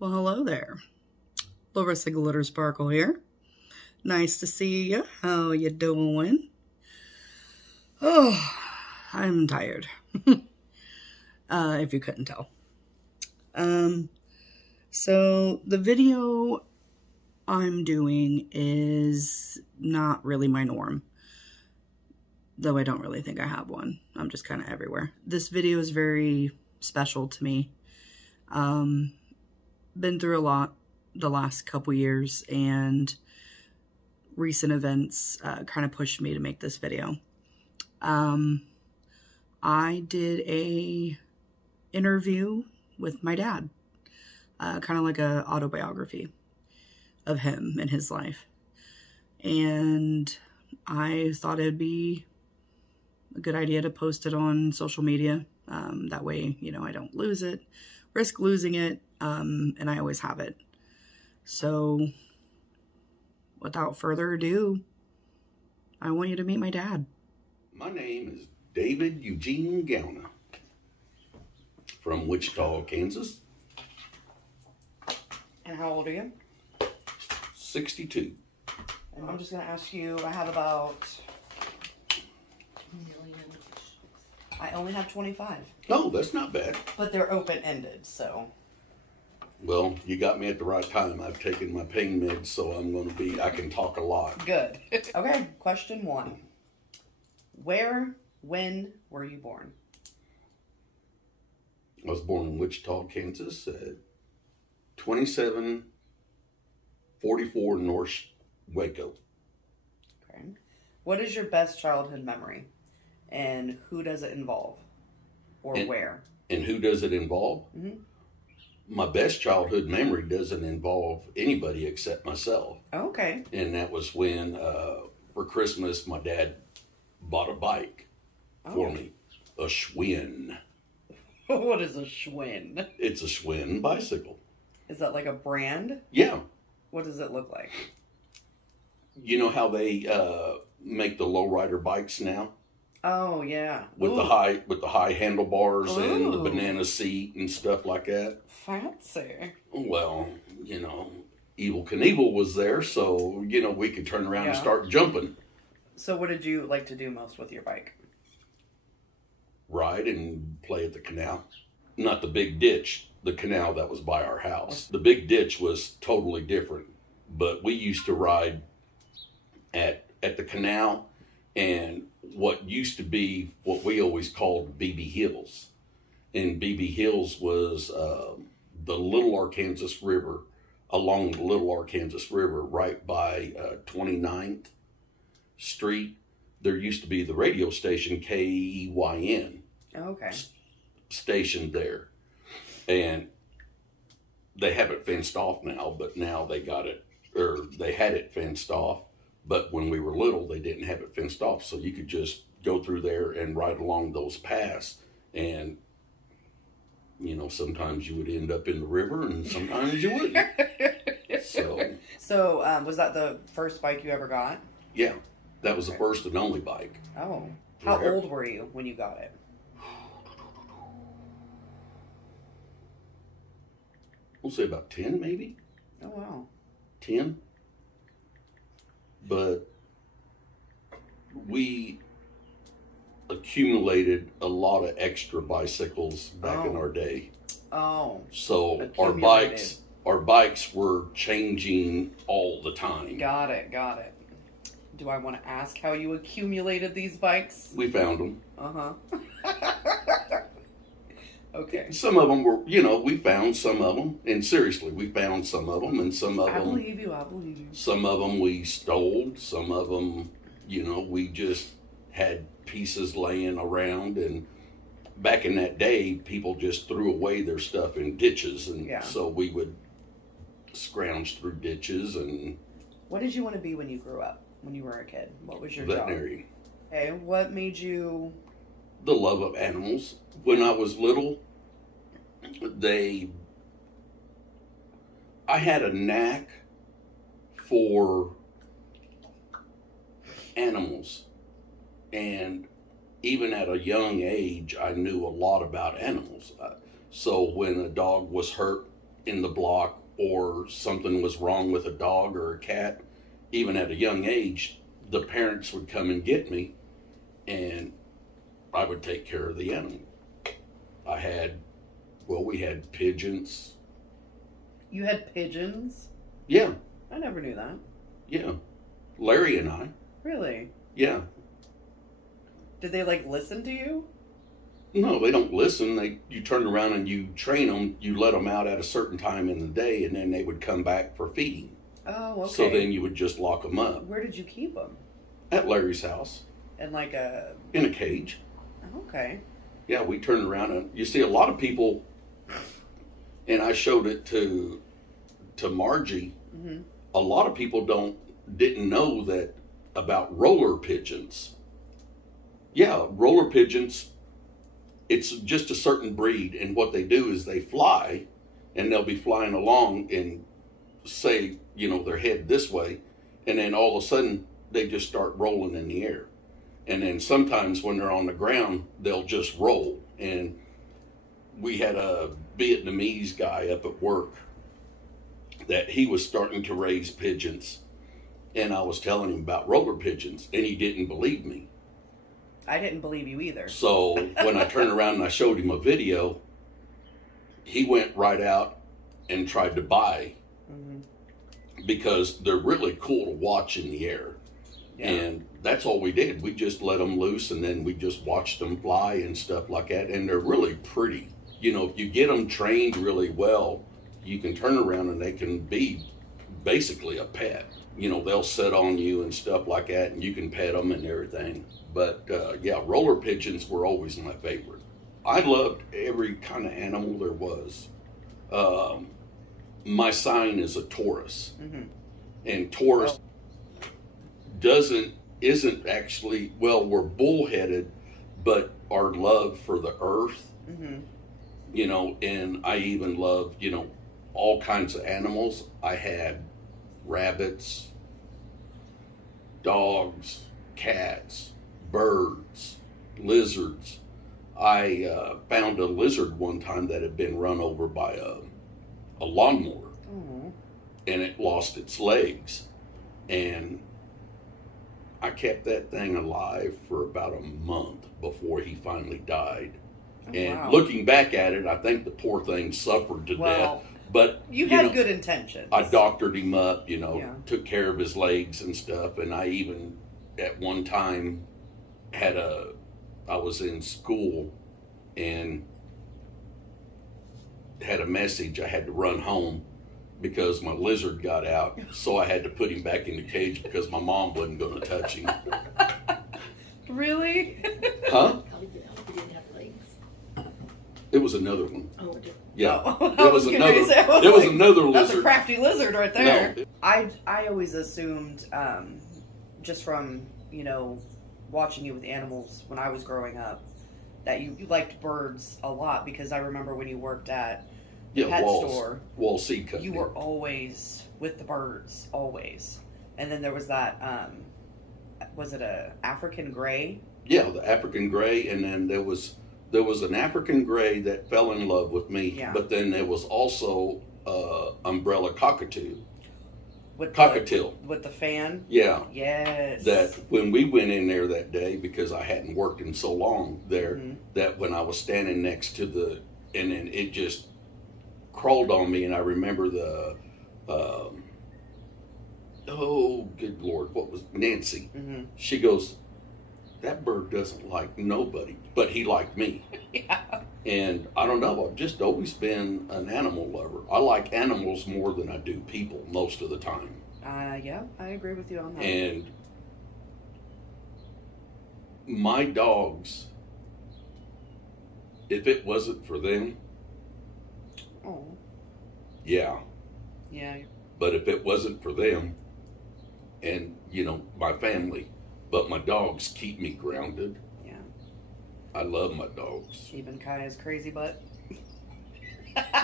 Well, hello there. Larissa Glitter Sparkle here. Nice to see you. How you doing? Oh, I'm tired. If you couldn't tell. So the video I'm doing is not really my norm. Though I don't really think I have one. I'm just kind of everywhere. This video is very special to me. Been through a lot the last couple years, and recent events kind of pushed me to make this video. I did a interview with my dad, kind of like a autobiography of him and his life, and I thought it'd be a good idea to post it on social media. That way, you know, I don't lose it, risk losing it, and I always have it. So, without further ado, I want you to meet my dad. My name is David Eugene Gowna from Wichita, Kansas. And how old are you? 62. And I'm just going to ask you, I have about... I only have 25. No, that's not bad. But they're open-ended, so... Well, you got me at the right time. I've taken my pain meds, so I can talk a lot. Good. Okay, question 1. Where, when were you born? I was born in Wichita, Kansas at 2744 North Waco. Okay. What is your best childhood memory? And who does it involve? Or where? And who does it involve? Mm-hmm. My best childhood memory doesn't involve anybody except myself. Okay. And that was when, for Christmas, my dad bought a bike for me. A Schwinn. What is a Schwinn? It's a Schwinn bicycle. Is that like a brand? Yeah. What does it look like? You know how they make the lowrider bikes now? Oh yeah. With the high handlebars and the Ooh. banana seat and stuff like that. Fancy. Well, you know, Evel Knievel was there, so you know we could turn around and start jumping. So what did you like to do most with your bike? Ride and play at the canal. Not the big ditch, the canal that was by our house. The big ditch was totally different, but we used to ride at the canal and what used to be what we always called BB Hills. And BB Hills was the Little Arkansas River, along the Little Arkansas River, right by 29th Street. There used to be the radio station KEYN. Okay. Stationed there. And they have it fenced off now, but now they got it, or they had it fenced off. But when we were little, they didn't have it fenced off. So you could just go through there and ride along those paths. And, you know, sometimes you would end up in the river and sometimes you wouldn't. So was that the first bike you ever got? Yeah, that was the first and only bike. Oh. How old were you when you got it? We'll say about 10 maybe. Oh, wow. 10. But we accumulated a lot of extra bicycles back in our day. Oh. So our bikes were changing all the time. Got it. Do I want to ask how you accumulated these bikes? We found them. Uh-huh. Okay. Some of them were, you know, we found some of them. And seriously, we found some of them. And some of them... I believe you. Some of them we stole. Some of them, you know, we just had pieces laying around. And back in that day, people just threw away their stuff in ditches. And so we would scrounge through ditches. And what did you want to be when you grew up? When you were a kid? What was your veterinarian. job? Okay. What made you... The love of animals. When I was little, I had a knack for animals. And even at a young age, I knew a lot about animals. So when a dog was hurt, in the block or something was wrong with a dog or a cat, even at a young age, the parents would come and get me, and I would take care of the animal. We had pigeons. You had pigeons? Yeah. I never knew that. Yeah. Larry and I. Really? Yeah. Did they, like, listen to you? No, they don't listen. You turn around and you train them. You let them out at a certain time in the day, and then they would come back for feeding. Oh, okay. So then you would just lock them up. Where did you keep them? At Larry's house. In like a... In a cage. Okay. Yeah, we turned around and you see a lot of people, and I showed it to Margie. Mm-hmm. A lot of people didn't know that about roller pigeons. Yeah, roller pigeons, it's just a certain breed, and what they do is they fly, and they'll be flying along and say, their head this way, and then all of a sudden they just start rolling in the air. And then sometimes when they're on the ground, they'll just roll. And we had a Vietnamese guy up at work that he was starting to raise pigeons. And I was telling him about roller pigeons, and he didn't believe me. I didn't believe you either. So when I turned around and I showed him a video, he went right out and tried to buy, because they're really cool to watch in the air. Yeah. And that's all we did. We just let them loose, and then we just watched them fly and stuff like that. And they're really pretty. If you get them trained really well, you can turn around and they can be basically a pet. They'll sit on you and stuff like that, and you can pet them and everything. But yeah, roller pigeons were always my favorite. I loved every kind of animal there was. My sign is a Taurus, and Taurus isn't actually, we're bullheaded, but our love for the earth, and I even loved, all kinds of animals. I had rabbits, dogs, cats, birds, lizards. I found a lizard one time that had been run over by a lawnmower, and it lost its legs, and I kept that thing alive for about a month before he finally died. And looking back at it, I think the poor thing suffered to death. But you had good intentions. I doctored him up, took care of his legs and stuff. And I even, at one time, I was in school and had a message. I had to run home because my lizard got out. So I had to put him back in the cage because my mom wasn't going to touch him. Really? Huh? He didn't have legs. It was another one. Oh, it did. Yeah. Oh, it was another lizard. That's a crafty lizard right there. No. I always assumed, just from, watching you with animals when I was growing up, that you liked birds a lot, because I remember when you worked at the pet store, Wall Seed Company, you were always with the birds, always. And then there was that, was it a African gray? Yeah, the African gray, and then there was an African gray that fell in love with me, but then there was also umbrella cockatoo. Cockatiel. With the fan? Yeah. Yes. That when we went in there that day, because I hadn't worked in so long there, that when I was standing next to and then it just crawled on me, and I remember oh, good Lord, what was Nancy? She goes, that bird doesn't like nobody, but he liked me. Yeah. And I don't know, I've just always been an animal lover. I like animals more than I do people most of the time. Yeah, I agree with you on that. And my dogs, if it wasn't for them, yeah. But if it wasn't for them, and my family, but my dogs keep me grounded. Yeah. I love my dogs. Even Kaya's crazy butt.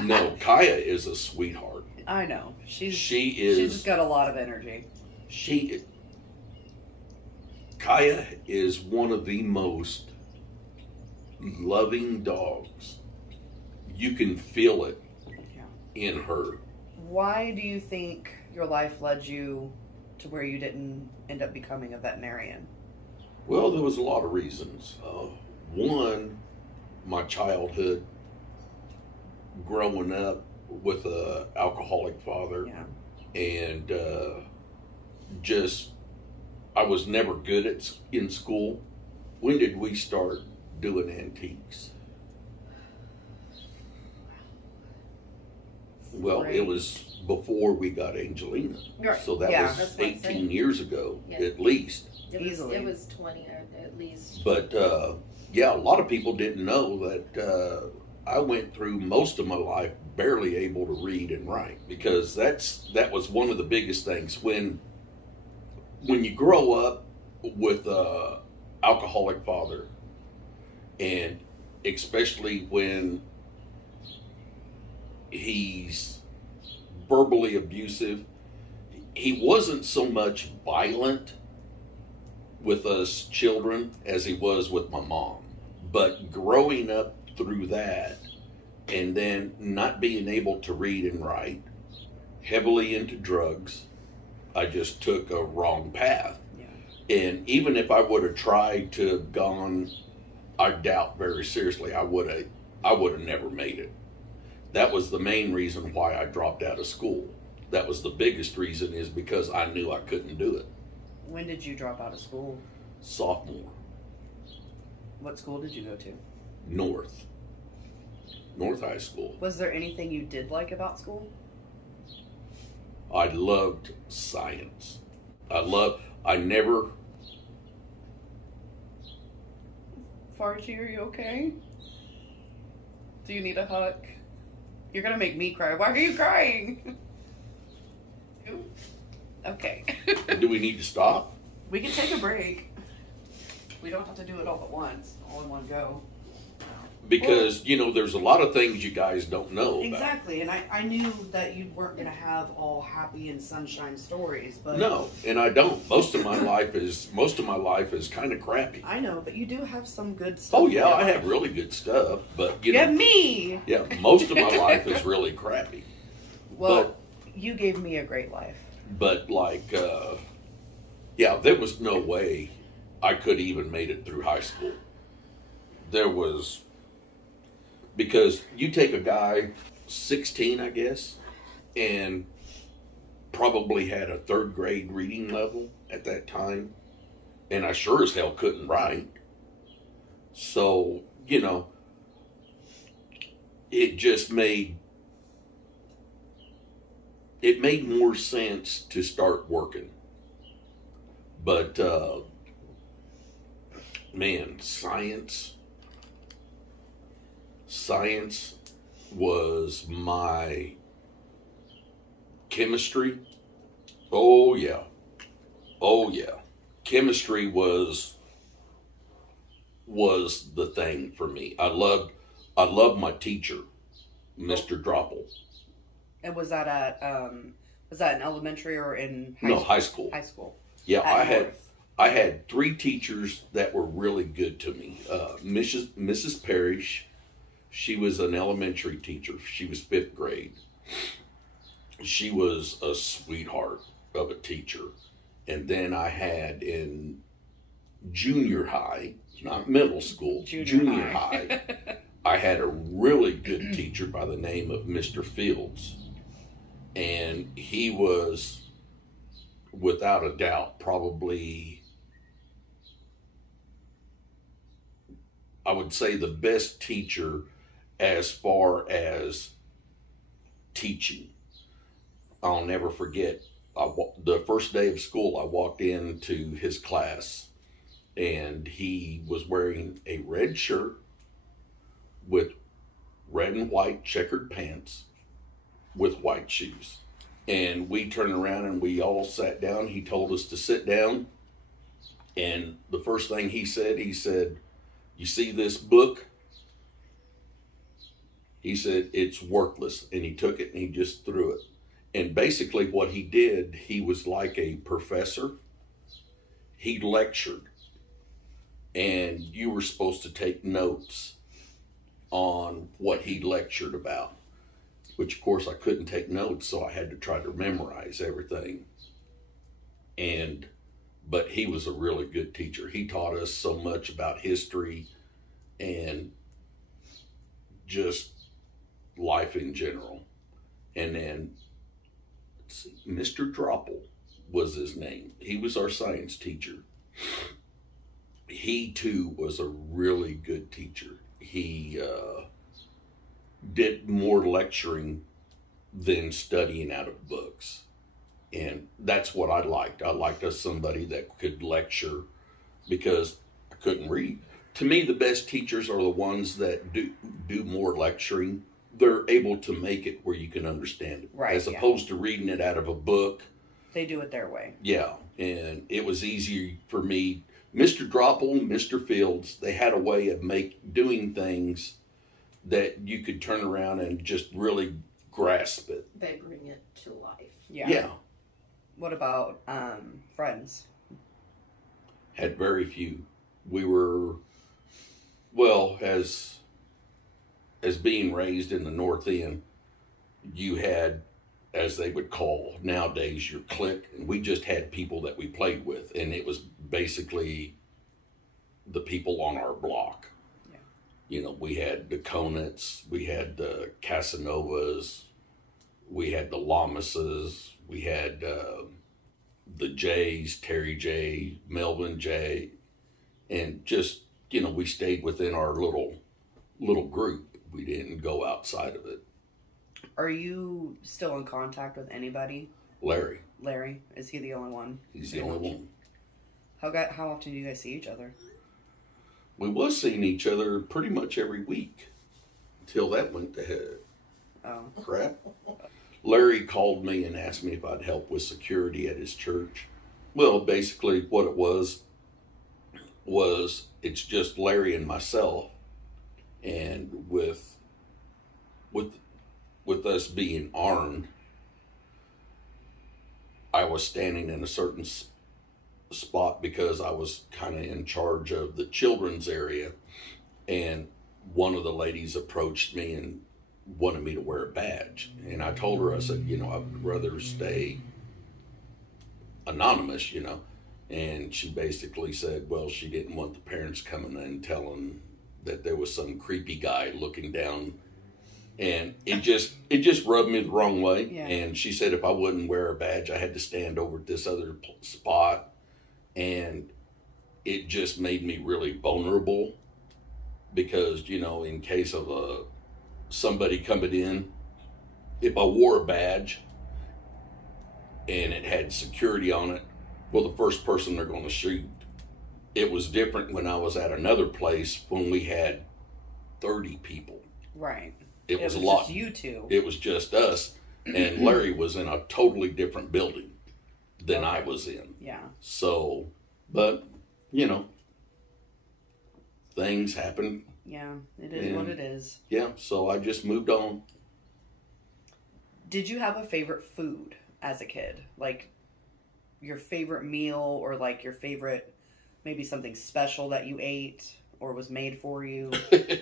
No, Kaya is a sweetheart. I know. She's just got a lot of energy. Kaya is one of the most loving dogs. You can feel it. Yeah. in her. Why do you think your life led you to where you didn't end up becoming a veterinarian? Well, there was a lot of reasons. One, my childhood, growing up with a alcoholic father, and just I was never good in school. When did we start doing antiques? Well, it was before we got Angelina. Right. So that Yeah. was That's what I'm 18 saying. years ago, Yeah. at least. Easily. It was 20 or at least. But yeah, a lot of people didn't know that I went through most of my life barely able to read and write, because that was one of the biggest things. When you grow up with a alcoholic father, and especially when he's verbally abusive, he wasn't so much violent with us children as he was with my mom. But growing up through that, and then not being able to read and write, heavily into drugs, I just took a wrong path. Yeah. And even if I would have tried to have gone, I doubt very seriously I would have never made it. That was the main reason why I dropped out of school. That was the biggest reason, is because I knew I couldn't do it. When did you drop out of school? Sophomore. What school did you go to? North High School. Was there anything you did like about school? I loved science. I never. Farchi, are you okay? Do you need a hug? You're gonna make me cry. Why are you crying? Okay. Do we need to stop? We can take a break. We don't have to do it all at once, all in one go. Because, there's a lot of things you guys don't know about. Exactly, and I knew that you weren't going to have all happy and sunshine stories, but... No, and I don't. Most of my life is kind of crappy. I know, but you do have some good stuff. Oh, yeah, I have really good stuff, but, You have me! Yeah, most of my life is really crappy. Well, you gave me a great life. But, there was no way I could even made it through high school. Because you take a guy, 16, I guess, and probably had a third grade reading level at that time, and I sure as hell couldn't write. So, it just made more sense to start working. But, man, science was my chemistry. Oh yeah. Chemistry was the thing for me. I loved my teacher, Mr. Droppel. And was that in elementary or in high No, school? high school. High school. Yeah, At I had 3 teachers that were really good to me. Mrs. Parrish, she was an elementary teacher. She was 5th grade. She was a sweetheart of a teacher. And then I had in junior high, not middle school, junior high, I had a really good teacher by the name of Mr. Fields. And he was, without a doubt, probably, I would say, the best teacher as far as teaching. I'll never forget, the first day of school, I walked into his class, and he was wearing a red shirt with red and white checkered pants with white shoes. And we turned around and we all sat down. He told us to sit down. And the first thing he said, "You see this book?" He said, "It's worthless." And he took it and he just threw it. And basically what he did, he was like a professor. He lectured. And you were supposed to take notes on what he lectured about. which of course I couldn't take notes, so I had to try to memorize everything. But he was a really good teacher. He taught us so much about history and just life in general. And then Mr. Droppel was his name. He was our science teacher. He too was a really good teacher. He did more lecturing than studying out of books. And that's what I liked. I liked somebody that could lecture because I couldn't read. To me, the best teachers are the ones that do more lecturing. They're able to make it where you can understand it. Right, as opposed to reading it out of a book. They do it their way. Yeah, and it was easier for me. Mr. Droppel, Mr. Fields, they had a way of doing things that you could turn around and just really grasp it. They bring it to life. Yeah. What about friends? Had very few. We were, well, as being raised in the North End, you had, as they would call nowadays, your clique, and we just had people that we played with, and it was basically the people on our block. Yeah. You know, we had the Conants, we had the Casanovas, we had the Lamases, we had the Jays, Terry J, Melvin J, and just, you know, we stayed within our little group. We didn't go outside of it. Are you still in contact with anybody? Larry. Larry? Is he the only one? He's the only one. How often do you guys see each other? We was seeing each other pretty much every week until that went to head. Oh. Crap. Larry called me and asked me if I'd help with security at his church. Well, basically what it was it's just Larry and myself, and with us being armed, I was standing in a certain spot because I was kind of in charge of the children's area, and one of the ladies approached me and wanted me to wear a badge, and I told her, I said, you know, I would rather stay anonymous, you know. And she basically said, well, she didn't want the parents coming in telling that there was some creepy guy looking down, and it just rubbed me the wrong way. Yeah. And she said if I wouldn't wear a badge, I had to stand over at this other spot, and it just made me really vulnerable because, you know, in case of somebody coming in, if I wore a badge and it had security on it, well, the first person they're going to shoot. It was different when I was at another place when we had 30 people. Right. It was a lot. Just you two. It was just us, and Larry was in a totally different building than I was in. Yeah. So, but, you know, things happen. Yeah, it is what it is. Yeah, so I just moved on. Did you have a favorite food as a kid? Like your favorite meal, or like your favorite, maybe something special that you ate or was made for you?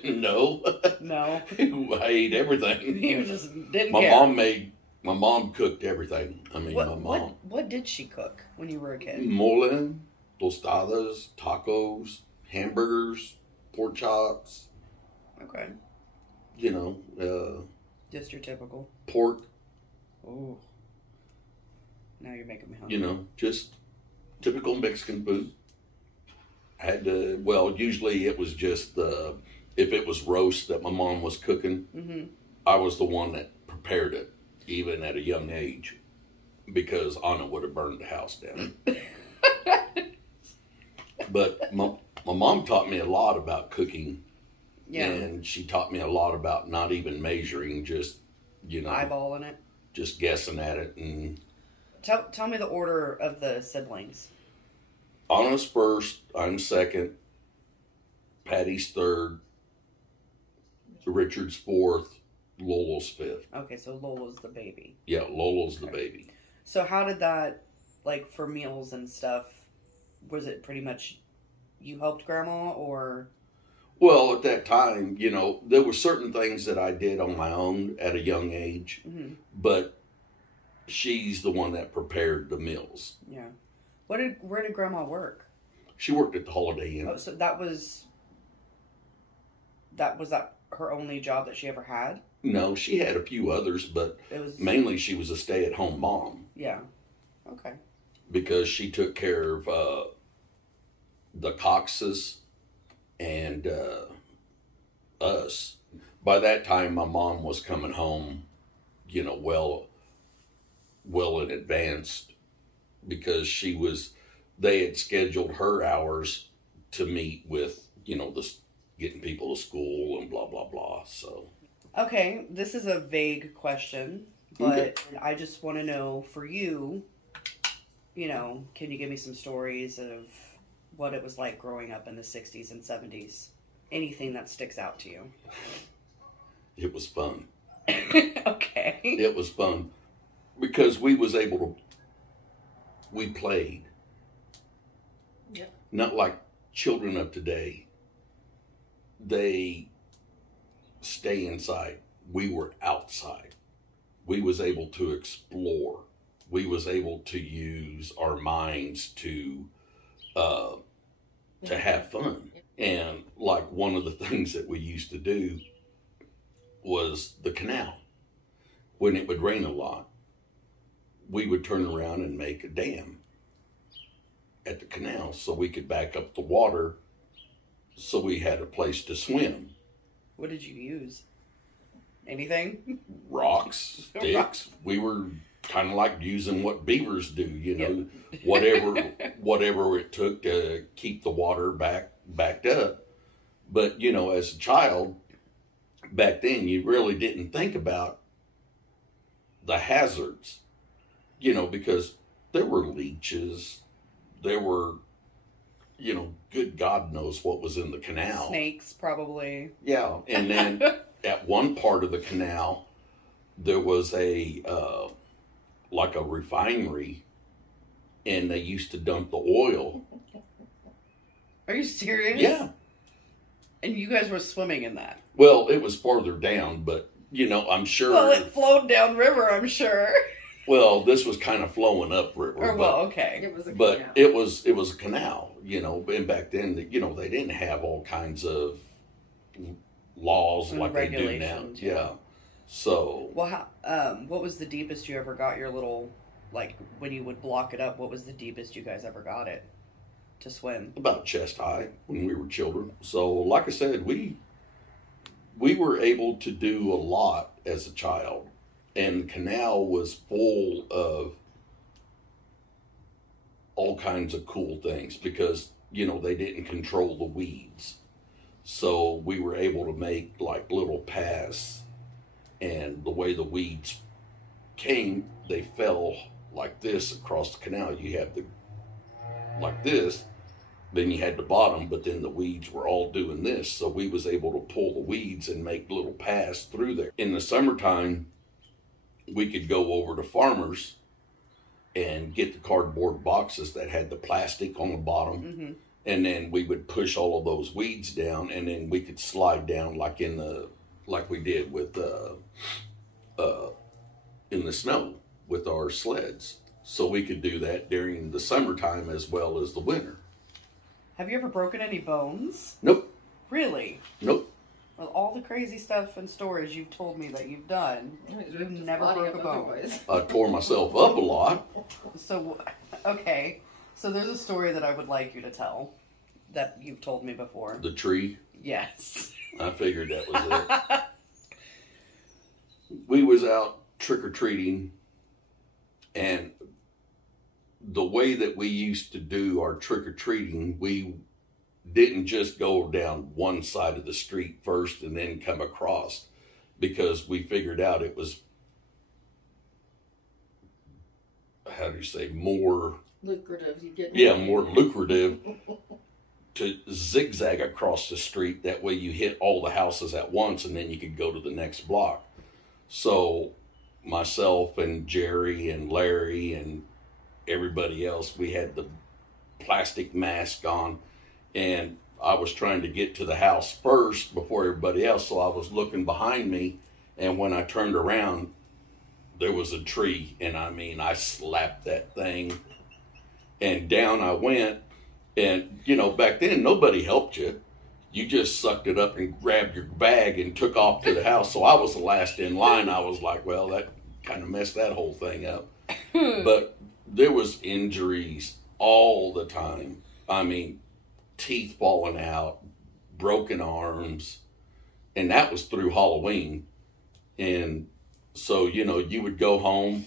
No. No? I ate everything. You just didn't my care. My mom cooked everything. I mean, my mom. What did she cook when you were a kid? Mole, tostadas, tacos, hamburgers, pork chops. Okay. You know, just your typical pork. Oh. Now you're making me hungry. You know, just typical Mexican food. I had to, well, usually it was just if it was roast that my mom was cooking, mm-hmm. I was the one that prepared it, even at a young age, because Anna would have burned the house down. But my mom taught me a lot about cooking. Yeah. And she taught me a lot about not even measuring, just, you know. Eyeballing it. Just guessing at it. And Tell me the order of the siblings. Anna's first, I'm second, Patty's third, Richard's fourth, Lola's fifth. Okay, so Lola's the baby. Yeah, Lola's the baby. So how did that, like, for meals and stuff, was it pretty much you helped Grandma, or? Well, at that time, there were certain things that I did on my own at a young age, but she's the one that prepared the meals. Yeah. Where did Grandma work? She worked at the Holiday Inn. Oh, so that was her only job that she ever had? No, she had a few others, but mainly she was a stay-at-home mom. Yeah. Okay. Because she took care of the Coxes and us. By that time, my mom was coming home, well in advance, because they had scheduled her hours to meet with, getting people to school and blah, blah, blah. So. Okay, this is a vague question, but I just want to know, for you, can you give me some stories of what it was like growing up in the 60s and 70s? Anything that sticks out to you? It was fun. Okay. It was fun because we played. Yep. Not like children of today. They stay inside. We were outside. We was able to explore. We was able to use our minds to have fun. And like one of the things that we used to do was the canal. When it would rain a lot, we would turn around and make a dam at the canal so we could back up the water so we had a place to swim. What did you use? Anything? Rocks, sticks. We were kind of like using what beavers do, whatever it took to keep the water backed up. But, as a child, back then, you really didn't think about the hazards, because there were leeches, there were, good God knows what was in the canal. Snakes, probably. Yeah, and then at one part of the canal, there was like a refinery, and they used to dump the oil. Are you serious? Yeah. And you guys were swimming in that? Well, it was farther down, but, I'm sure. Well, it flowed downriver, I'm sure. Well, this was kind of flowing upriver. Okay. It was a but canal. it was a canal, and back then, they didn't have all kinds of laws And like they do now. Yeah. So. Well, what was the deepest you ever got your little, like, when you would block it up, what was the deepest you guys ever got it to swim? About chest high when we were children. So, like I said, we were able to do a lot as a child. And the canal was full of all kinds of cool things because, they didn't control the weeds. So we were able to make like little paths, and the way the weeds came, they fell like this across the canal. You have like this, then you had the bottom, but then the weeds were all doing this. So we was able to pull the weeds and make little paths through there. In the summertime, we could go over to farmers and get the cardboard boxes that had the plastic on the bottom. And then we would push all of those weeds down, and then we could slide down like we did with in the snow with our sleds. So we could do that during the summertime as well as the winter. Have you ever broken any bones? Nope. Really? Nope. Well, all the crazy stuff and stories you've told me that you've done, you've never broke a bone. I tore myself up a lot. So, okay. So there's a story that I would like you to tell that you've told me before. The tree? Yes. I figured that was it. We was out trick-or-treating, and the way that we used to do our trick-or-treating, we didn't just go down one side of the street first and then come across, because we figured out it was, how do you say, more lucrative. More lucrative to zigzag across the street. That way you hit all the houses at once, and then you could go to the next block. So myself and Jerry and Larry and everybody else, we had the plastic mask on, and I was trying to get to the house first before everybody else, so I was looking behind me, and when I turned around, there was a tree, and I mean, I slapped that thing, and down I went, and, you know, back then, nobody helped you. You just sucked it up and grabbed your bag and took off to the house, so I was the last in line. I was like, well, that kind of messed that whole thing up. But there was injuries all the time. I mean, teeth falling out, broken arms, and that was through Halloween. And so, you know, you would go home,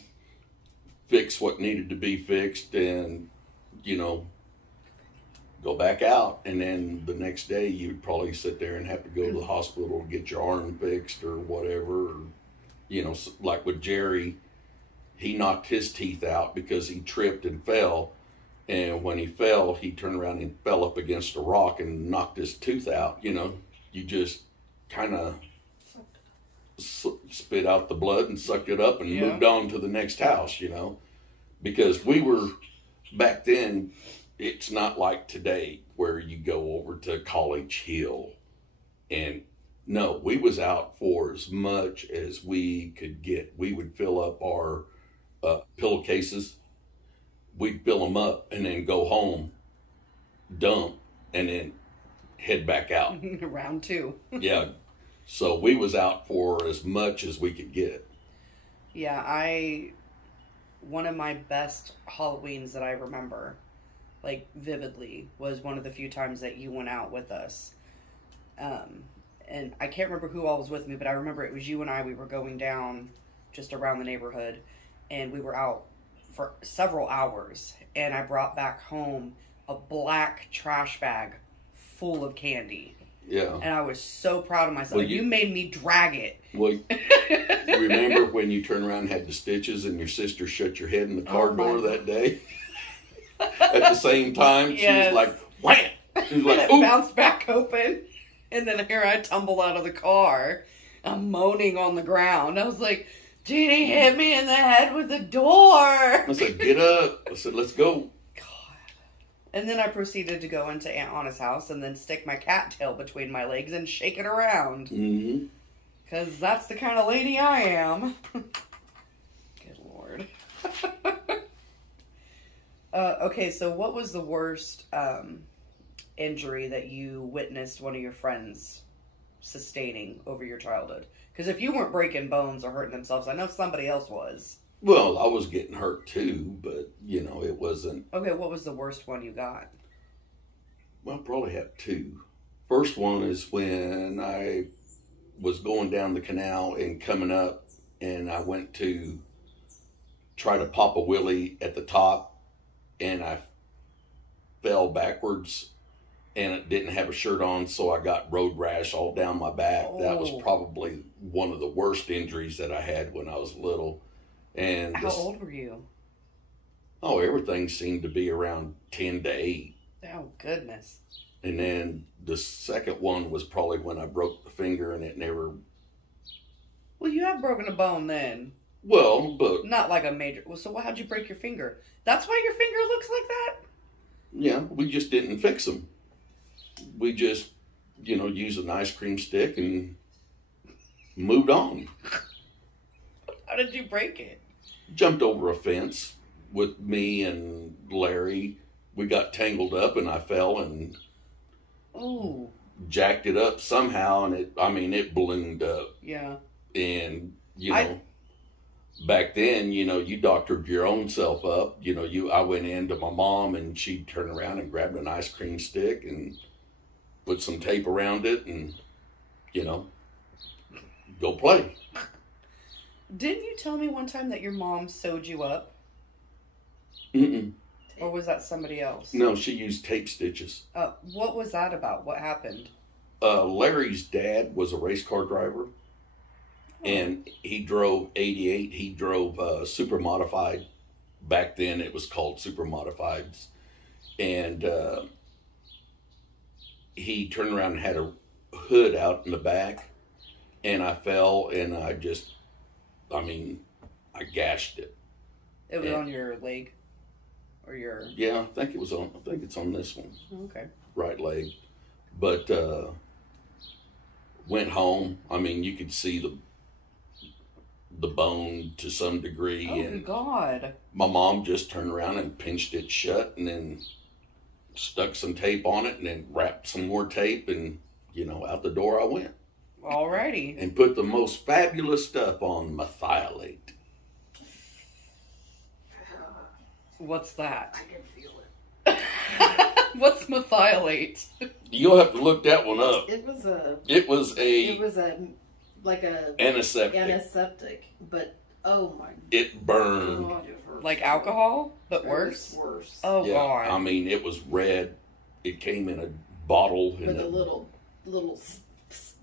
fix what needed to be fixed, and, you know, go back out. And then the next day you'd probably sit there and have to go to the hospital to get your arm fixed or whatever. Or, you know, like with Jerry, he knocked his teeth out because he tripped and fell. And when he fell, he turned around and fell up against a rock and knocked his tooth out. You know, you just kind of spit out the blood and sucked it up and moved on to the next house, you know. Because we were, back then, it's not like today where you go over to College Hill. And no, we was out for as much as we could get. We would fill up our pillowcases. We'd fill them up and then go home, dump, and then head back out. Round two. Yeah. So we was out for as much as we could get. Yeah, one of my best Halloweens that I remember, like vividly, was one of the few times that you went out with us. And I can't remember who all was with me, but I remember it was you and I. We were going down just around the neighborhood, and we were out for several hours, and I brought back home a black trash bag full of candy. Yeah. And I was so proud of myself. Well, you made me drag it. Well, remember when you turned around and had the stitches and your sister shut your head in the car door that day? At the same time, she was like, wham! She was like, it bounced back open. And then here I tumble out of the car. I'm moaning on the ground. I was like, Jeannie hit me in the head with the door. I said, get up. I said, let's go. God. And then I proceeded to go into Aunt Anna's house and then stick my cat tail between my legs and shake it around. Mm-hmm. Because that's the kind of lady I am. Good Lord. Okay, so what was the worst injury that you witnessed one of your friends sustaining over your childhood? Because if you weren't breaking bones or hurting themselves, I know somebody else was. Well, I was getting hurt too, but, you know, it wasn't... Okay, what was the worst one you got? Well, I probably have two. First one is when I was going down the canal and coming up, and I went to try to pop a wheelie at the top, and I fell backwards, and it didn't have a shirt on, so I got road rash all down my back. Oh. That was probably one of the worst injuries that I had when I was little. And how old were you? Oh, everything seemed to be around 10 to 8. Oh, goodness. And then the second one was probably when I broke the finger, and it never... Well, you have broken a bone then. Well, but... Not like a major... Well, so how'd you break your finger? That's why your finger looks like that? Yeah, we just didn't fix them. We just, you know, used an ice cream stick and moved on. How did you break it? Jumped over a fence with me and Larry. We got tangled up and I fell and jacked it up somehow, and it ballooned up. Yeah. And, you know, back then, you know, you doctored your own self up. You know, I went in to my mom and she'd turn around and grabbed an ice cream stick and put some tape around it and, you know, go play. Didn't you tell me one time that your mom sewed you up? Mm-mm. Or was that somebody else? No, she used tape stitches. What was that about? What happened? Larry's dad was a race car driver. And he drove 88. He drove super modified. Back then it was called super modifieds. And he turned around and had a hood out in the back. And I fell and I gashed it. It was on your leg? Or your... Yeah, I think it's on this one. Okay. Right leg. But went home. I mean, you could see the bone to some degree. Oh, and God. my mom just turned around and pinched it shut and then stuck some tape on it and then wrapped some more tape and, out the door I went. Alrighty. And put the most fabulous stuff on methylate. What's that? I can feel it. What's methylate? You'll have to look that one up. It was a antiseptic. antiseptic, but oh my It burned. God, it hurt. Like alcohol, but worse? Worse. Oh, Yeah, God. I mean, it was red. It came in a bottle. With a little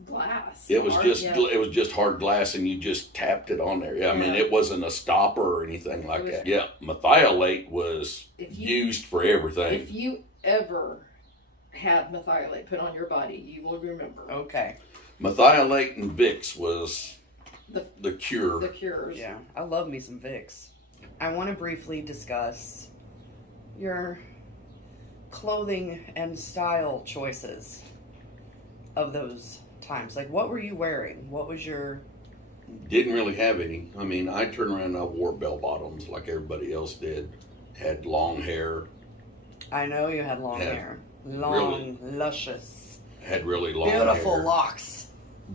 glass. It was Yeah. it was just hard glass, and you just tapped it on there. Yeah, I mean, Yeah. it wasn't a stopper or anything like It was- that. Yeah, methylate was used for everything. If you ever had methylate put on your body, you will remember. Okay. Methylate and Vicks was the cure. The cures. Yeah, I love me some Vicks. I want to briefly discuss your clothing and style choices of those times. Like, what were you wearing? What was your... Didn't really have any. I mean, I turned around and I wore bell bottoms like everybody else did. Had long hair. I know you had long hair. Long, luscious, Had really long beautiful hair. locks.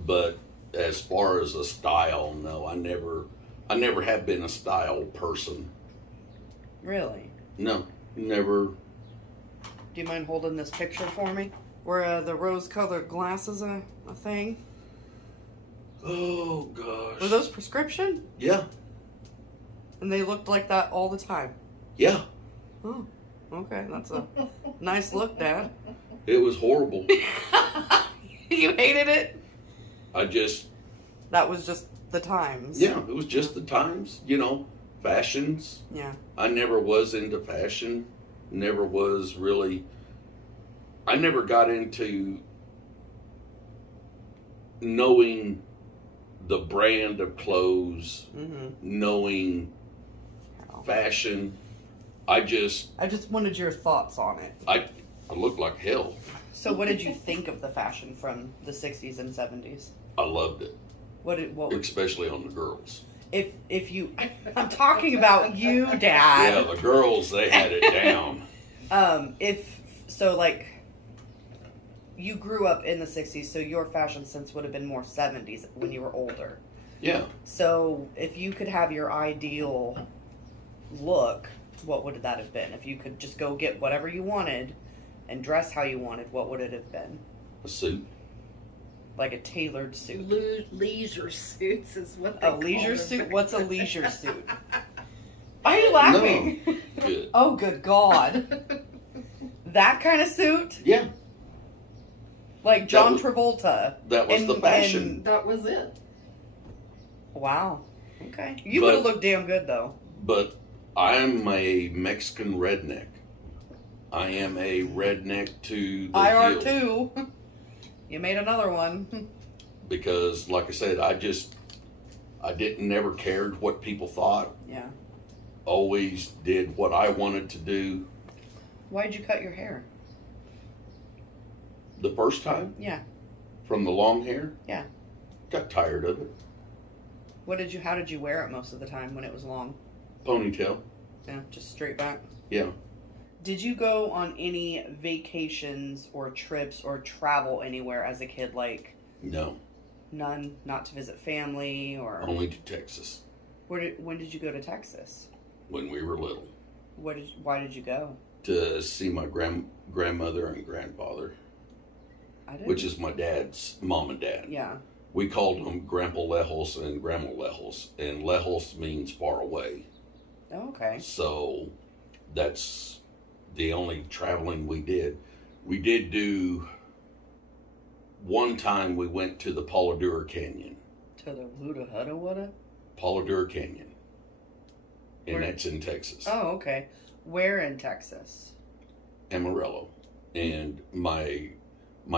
But as far as a style, no, I never have been a style person. Really? No, never. Do you mind holding this picture for me? Were the rose-colored glasses a thing? Oh, gosh. Were those prescription? Yeah, And they looked like that all the time? yeah. Oh, okay. That's a nice look, Dad. It was horrible. You hated it? That was just the times. Yeah, it was just the times, fashions. Yeah. I never was into fashion. Never was really. I never got into knowing the brand of clothes, knowing fashion. I just wanted your thoughts on it. I looked like hell. So what did you think of the fashion from the 60s and 70s? I loved it, What especially on the girls. if you I'm talking about you, Yeah, Dad. the girls, they had it down. If so, like, you grew up in the 60s, so your fashion sense would have been more 70s when you were older. Yeah. So if you could have your ideal look, what would that have been? If you could just go get whatever you wanted and dress how you wanted, what would it have been? A suit. Like a tailored suit. Leisure suits is what they A call leisure them. suit? What's a leisure suit? Why are you laughing? No. Good. Oh, good God. That kind of suit? Yeah. Like John Travolta. That was the fashion. That was it. Wow. Okay. You would have looked damn good, though. But I'm a Mexican redneck. I am a redneck to the I are hill. too. You made another one. Because, like I said, I never cared what people thought. Yeah. Always did what I wanted to do. Why'd you cut your hair? The first time, Yeah. from the long hair, Yeah. got tired of it. How did you wear it most of the time when it was long? Ponytail, Yeah, just straight back. yeah. Did you go on any vacations or trips or travel anywhere as a kid? Like, No, none? Not to visit family or... only to Texas When did you go to Texas? when we were little Why did you go? to see my grandmother and grandfather, I didn't. which is my dad's mom and dad. Yeah. We called them Grandpa Lejos and Grandma Lejos, and Lejos means far away. Oh, okay. So that's the only traveling we did. We did do, one time we went to the Polladura Canyon. To the Huda Huda Wada? Polladura Canyon. And Where? that's in Texas. Oh, okay. Where in Texas? Amarillo. And my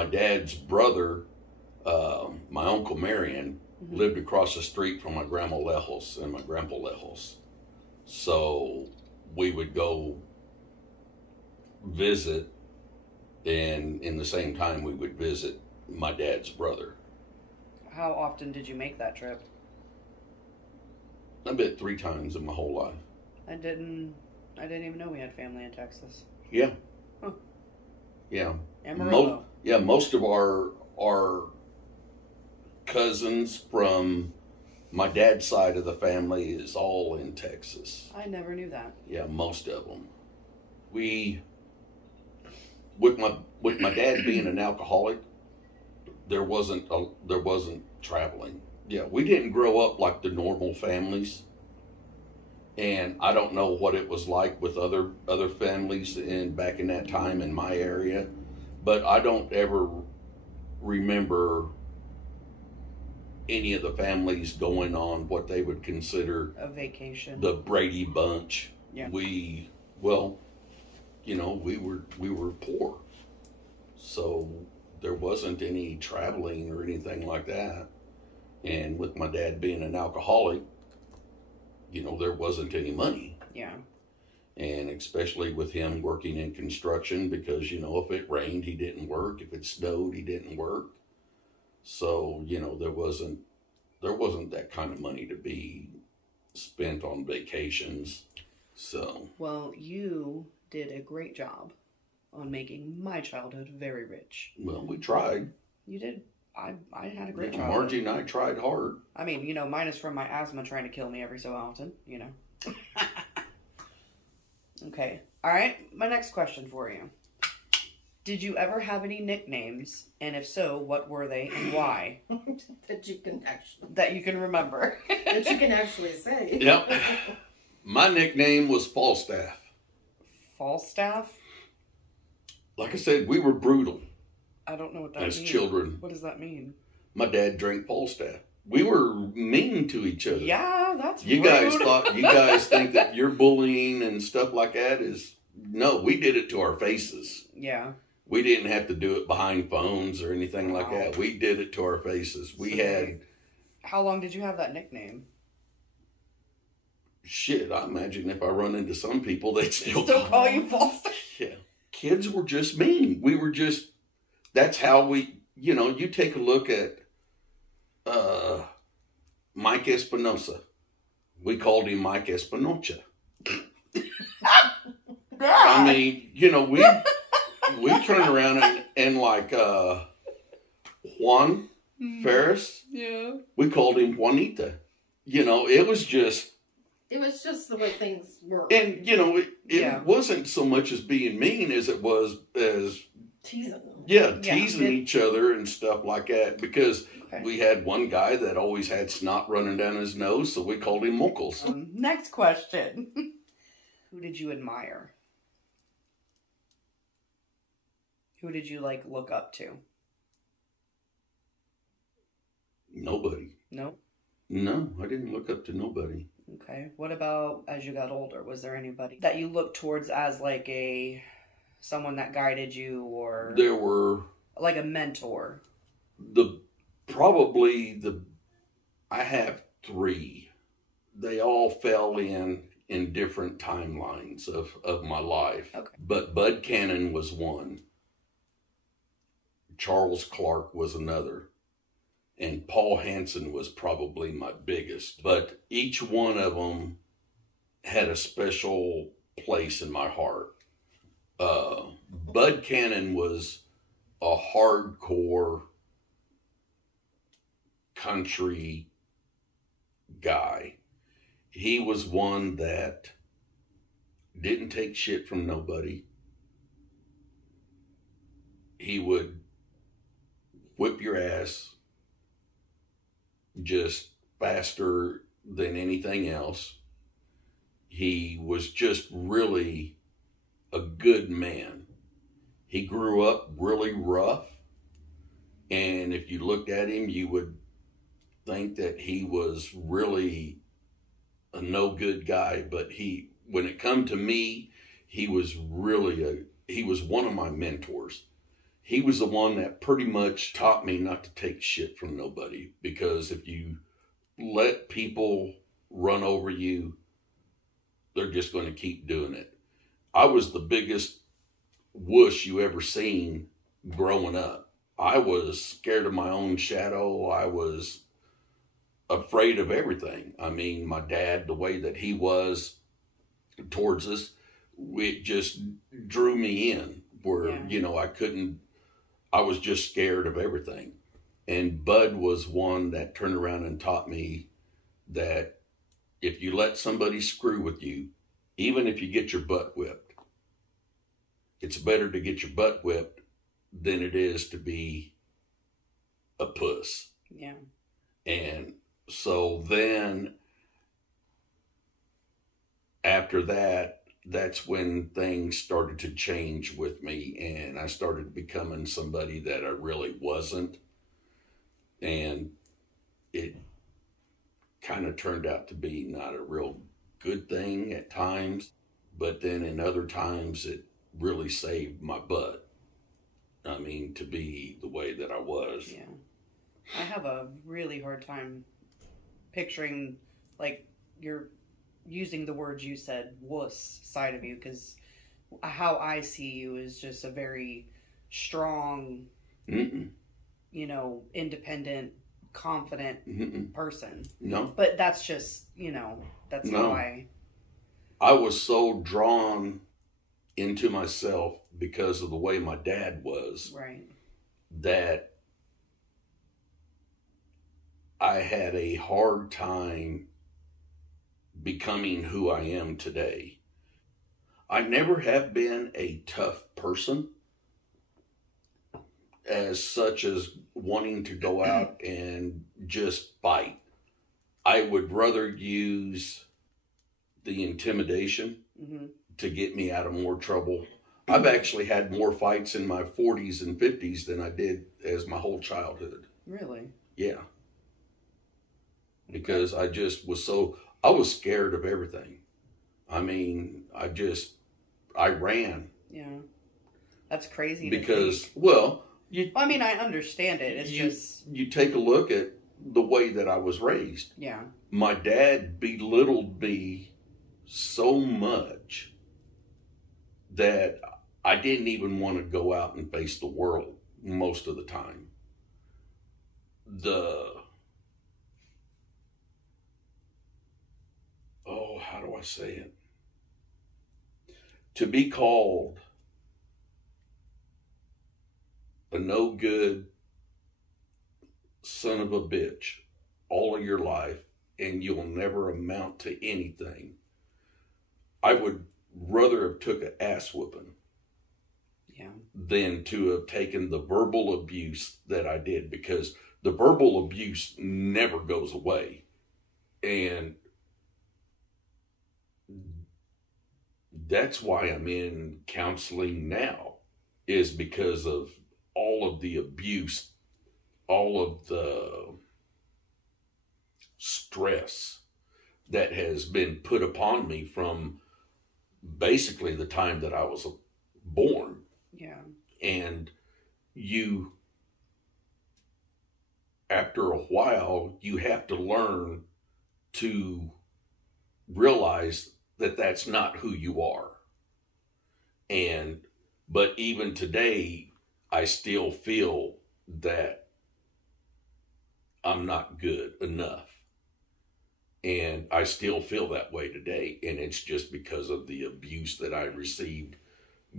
dad's brother, my Uncle Marion, Mhm. lived across the street from my Grandma Lejos and my Grandpa Lejos. So we would go visit And in the same time, we would visit my dad's brother. How often did you make that trip? I bet 3 times in my whole life. I didn't even know we had family in Texas. Yeah. Huh. Yeah. Amarillo. Most of our cousins from my dad's side of the family is all in Texas. I never knew that. Yeah, most of them. With my dad being an alcoholic, there wasn't traveling. Yeah, we didn't grow up like the normal families, and I don't know what it was like with other families back in that time in my area, but I don't ever remember any of the families going on what they would consider a vacation. The Brady Bunch. Yeah. We were poor, so there wasn't any traveling or anything like that. And with my dad being an alcoholic, there wasn't any money. Yeah. And especially with him working in construction, because, if it rained, he didn't work. If it snowed, he didn't work. So, there wasn't that kind of money to be spent on vacations. So. Well, you did a great job on making my childhood very rich. Well, we tried. You did. I had a great job. Margie and I tried hard. I mean, minus from my asthma trying to kill me every so often, Okay. All right. My next question for you. Did you ever have any nicknames? And if so, what were they and why? That you can remember. That you can actually say. Yep. My nickname was Falstaff. Falstaff? Like I said, we were brutal. I don't know what that means. As children. What does that mean? My dad drank Falstaff. We were mean to each other. Yeah, that's you rude. You guys think that you're bullying and stuff like that is... No, we did it to our faces. Yeah. We didn't have to do it behind phones or anything like that. We did it to our faces. How long did you have that nickname? Shit, I imagine if I run into some people, they'd still call you Falstaff. Yeah. Kids were just mean. We were just... That's how we... you take a look at Mike Espinosa. We called him Mike Espinocha. I mean, we turn around and like Juan Ferris. Yeah. We called him Juanita. It was just the way things were. And, it wasn't so much as being mean as it was as... Teasing them. Yeah, teasing each other and stuff like that. Because we had one guy that always had snot running down his nose, so we called him Muckles. Next question. Who did you admire? Who did you, look up to? Nobody. No? No, I didn't look up to nobody. Okay. What about as you got older? Was there anybody that you looked towards as someone that guided you, or there were like a mentor? I have 3. They all fell in different timelines of my life. Okay. But Bud Cannon was one. Charles Clark was another. And Paul Hansen was probably my biggest. But each one of them had a special place in my heart. Bud Cannon was a hardcore country guy. He was one that didn't take shit from nobody. He would whip your ass just faster than anything else. He was just really a good man. He grew up really rough, and if you looked at him, you would think that he was really a no good guy. But when it come to me, he was one of my mentors. He was the one that pretty much taught me not to take shit from nobody, because if you let people run over you, they're just going to keep doing it. I was the biggest wuss you ever seen growing up. I was scared of my own shadow. I was afraid of everything. I mean, my dad, the way that he was towards us, it just drew me in where, I was just scared of everything. And Bud was one that turned around and taught me that if you let somebody screw with you, even if you get your butt whipped, it's better to get your butt whipped than it is to be a puss. Yeah. And so then after that, that's when things started to change with me, and I started becoming somebody that I really wasn't. And it kind of turned out to be not a real good thing at times, but then in other times it really saved my butt. I mean, to be the way that I was. Yeah. I have a really hard time picturing, like, you're using the words you said, wuss side of you, because how I see you is just a very strong, independent, confident person. No. But that's just, that's how I was so drawn into myself because of the way my dad was. Right. That I had a hard time becoming who I am today. I never have been a tough person as such as wanting to go out and just fight. I would rather use the intimidation to get me out of more trouble. I've actually had more fights in my 40s and 50s than I did as my whole childhood. Really? Yeah. Because I just was I was scared of everything. I mean, I ran. Yeah. That's crazy. Because, I understand it. You take a look at the way that I was raised. Yeah. My dad belittled me so much that I didn't even want to go out and face the world most of the time. How do I say it? To be called a no good son of a bitch all of your life and you'll never amount to anything. I would rather have took an ass whooping than to have taken the verbal abuse that I did, because the verbal abuse never goes away. And that's why I'm in counseling now, is because of all of the abuse, all of the stress that has been put upon me from basically the time that I was born. Yeah. And after a while, you have to learn to realize that that's not who you are. But even today, I still feel that I'm not good enough. And I still feel that way today. And it's just because of the abuse that I received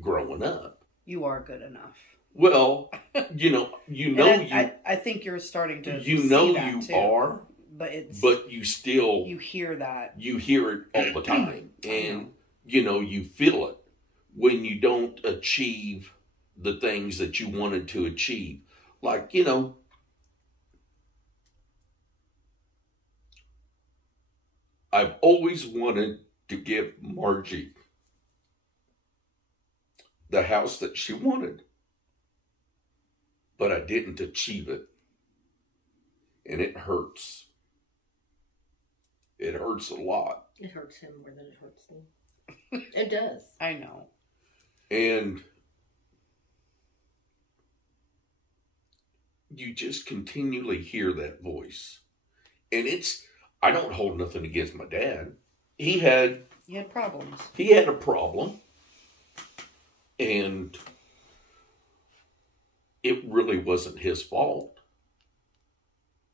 growing up. You are good enough. Well, I think you're starting to see that you too. Are. But you hear that. You hear it all the time. And, you feel it when you don't achieve the things that you wanted to achieve. Like, I've always wanted to give Margie the house that she wanted, but I didn't achieve it. And it hurts. It hurts a lot. It hurts him more than it hurts me. It does. I know. And you just continually hear that voice. And I don't hold nothing against my dad. He had problems. He had a problem. And it really wasn't his fault.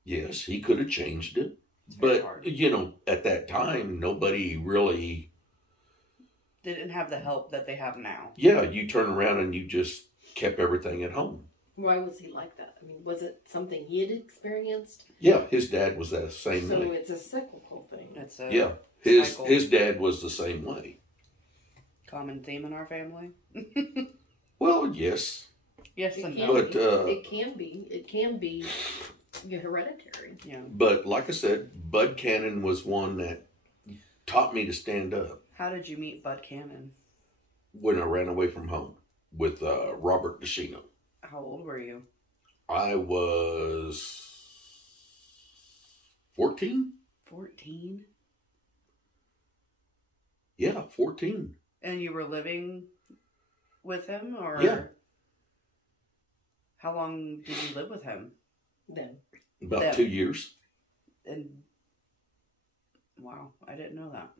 Yes, he could have changed it. But, you know, at that time, nobody really... didn't have the help that they have now. Yeah, you turn around and you just kept everything at home. Why was he like that? I mean, was it something he had experienced? Yeah, his dad was that same way. So it's a cyclical thing. It's a yeah, cycle. his dad was the same way. Common theme in our family. Well, yes. Yes It and can no. But be. It can be hereditary. Yeah. but like I said, Bud Cannon was one that taught me to stand up. How did you meet Bud Cannon? When I ran away from home with Robert DeShino. How old were you? I was 14. 14. Yeah, 14. And you were living with him, or Yeah. How long did you live with him? Then. About 2 years. And wow, I didn't know that.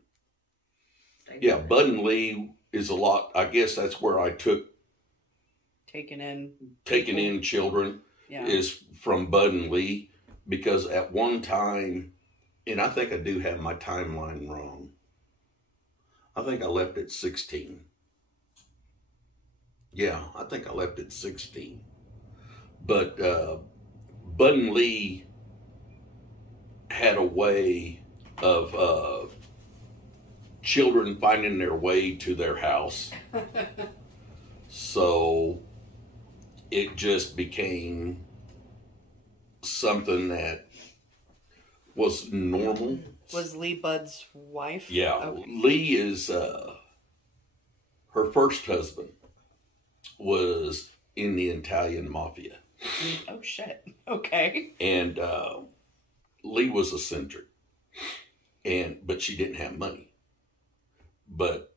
Yeah, Bud and Lee is a lot. I guess that's where I took Taken in children, yeah. is from Bud and Lee, because at one time, and I think I do have my timeline wrong, I think I left at 16. Yeah, I think I left at 16. But Bud and Lee had a way of children finding their way to their house. So it just became something that was normal. Was Lee Bud's wife? Yeah, Okay. Lee is, her first husband was in the Italian mafia. Oh, shit. Okay. And Lee was eccentric, but she didn't have money. But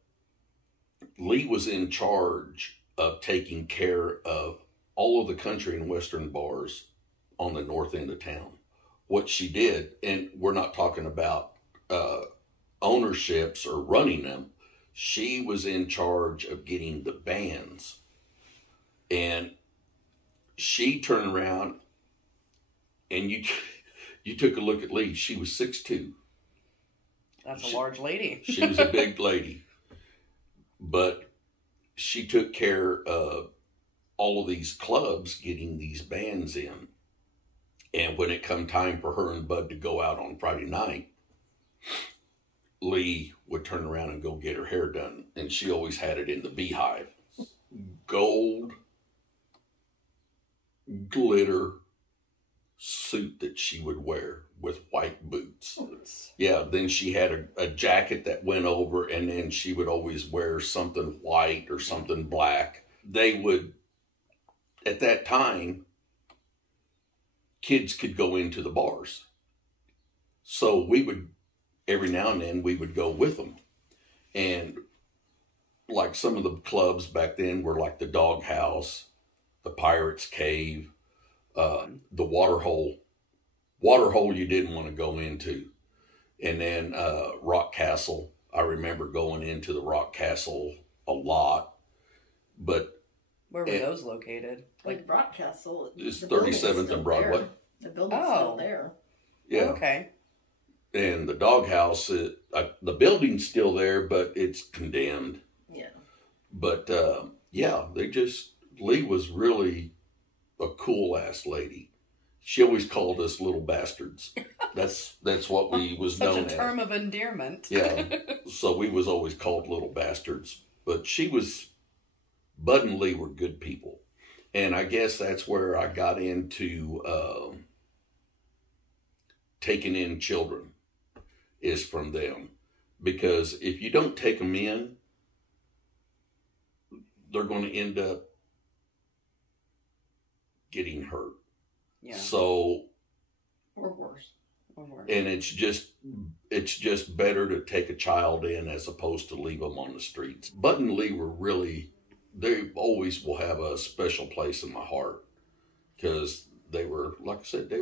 Lee was in charge of taking care of all of the country and western bars on the north end of town. What she did, and we're not talking about ownerships or running them, she was in charge of getting the bands. And she turned around, and you took a look at Lee. She was 6'2". That's a large lady. She was a big lady. But she took care of all of these clubs getting these bands in. And when it come time for her and Bud to go out on Friday night, Lee would turn around and go get her hair done. And she always had it in the Beehive. Gold glitter suit that she would wear with white boots. Yeah, then she had a jacket that went over, and then she would always wear something white or something black. They would, at that time, kids could go into the bars. So we would, every now and then, we would go with them. And like some of the clubs back then were like the Dog House, the Pirate's Cave, the Waterhole. Waterhole you didn't want to go into. And then Rock Castle. I remember going into the Rock Castle a lot. But where were those located? Like Rock Castle. It's 37th and Broadway. The building's still there. Yeah. Okay. And the Dog House, the building's still there, but it's condemned. Yeah. But yeah, Lee was really a cool ass lady. She always called us little bastards. That's what we was known as. Such a term of endearment. Yeah. So we was always called little bastards. But Bud and Lee were good people. And I guess that's where I got into taking in children, is from them. Because if you don't take them in, they're going to end up getting hurt. Yeah. So, Or worse. and it's just better to take a child in as opposed to leave them on the streets. Bud and Lee were really, they always will have a special place in my heart, because they were, like I said, they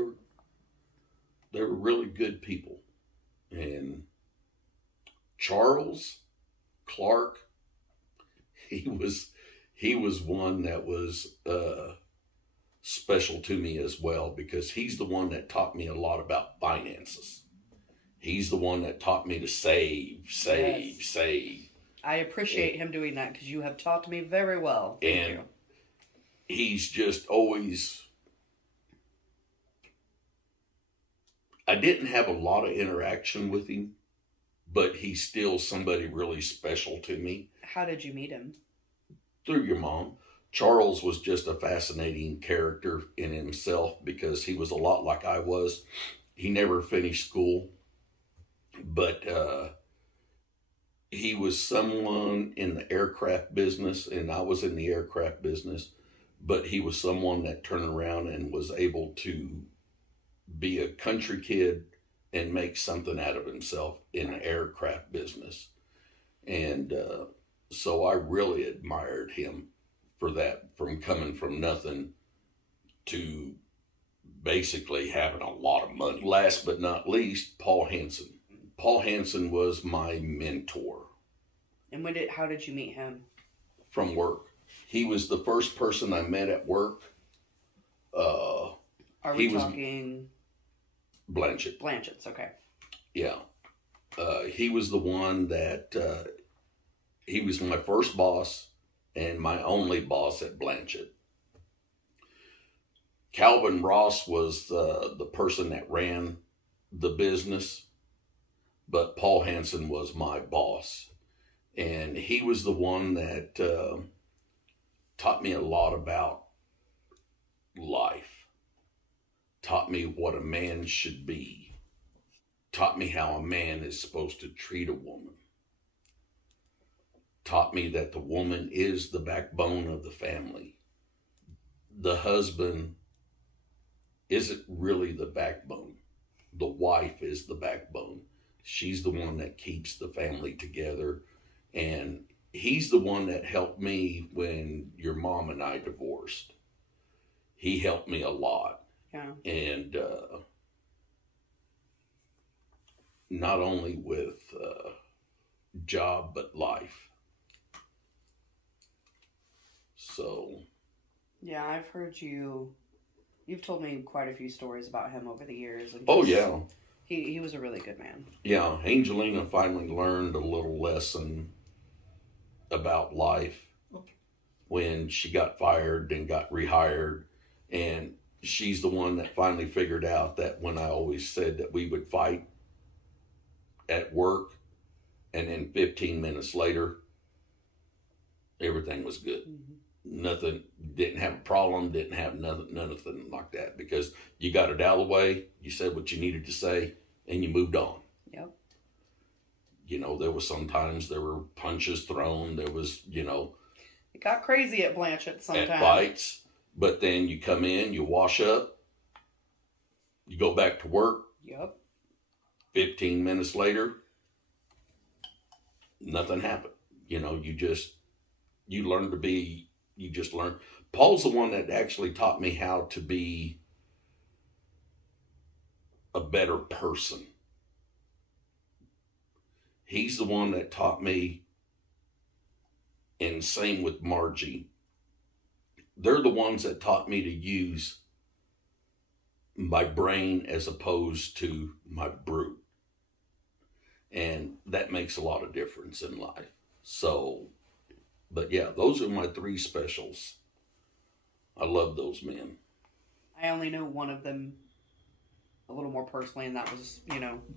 were really good people. And Charles Clark, he he was one that was special to me as well, because he's the one that taught me a lot about finances. He's the one that taught me to save. I appreciate him doing that, because you have taught me very well. Thank you. He's just always... I didn't have a lot of interaction with him, but he's still somebody really special to me. How did you meet him? Through your mom. Charles was just a fascinating character in himself, because he was a lot like I was. He never finished school, but he was someone in the aircraft business, and I was in the aircraft business, but he was someone that turned around and was able to be a country kid and make something out of himself in the aircraft business. And so I really admired him for that, from coming from nothing to basically having a lot of money. Last but not least, Paul Hansen. Paul Hansen was my mentor. And how did you meet him? From work. He was the first person I met at work. Are we talking... Blanchett. Blanchett's, okay. Yeah. He was the one that, he was my first boss and my only boss at Blanchett. Calvin Ross was the person that ran the business, but Paul Hansen was my boss. And he was the one that taught me a lot about life. Taught me what a man should be. Taught me how a man is supposed to treat a woman. Taught me that the woman is the backbone of the family. The husband isn't really the backbone. The wife is the backbone. She's the one that keeps the family together. And he's the one that helped me when your mom and I divorced. He helped me a lot. Yeah. And not only with job, but life. So. Yeah, I've heard you've told me quite a few stories about him over the years. And Oh, yeah. He was a really good man. Yeah, Angelina finally learned a little lesson about life when she got fired and got rehired. And she's the one that finally figured out that when I always said that we would fight at work, and then 15 minutes later, everything was good. Mm-hmm. Nothing, didn't have a problem, didn't have nothing like that, because you got it out of the way, you said what you needed to say, and you moved on. Yep. You know, there were punches thrown, there was, It got crazy at Blanchett sometimes. At fights. But then you come in, you wash up, you go back to work. Yep. 15 minutes later, nothing happened. You just learn. Paul's the one that actually taught me how to be a better person. He's the one that taught me, and same with Margie. They're the ones that taught me to use my brain as opposed to my brute. And that makes a lot of difference in life. So, but yeah, those are my three specials. I love those men. I only know one of them a little more personally, and that was,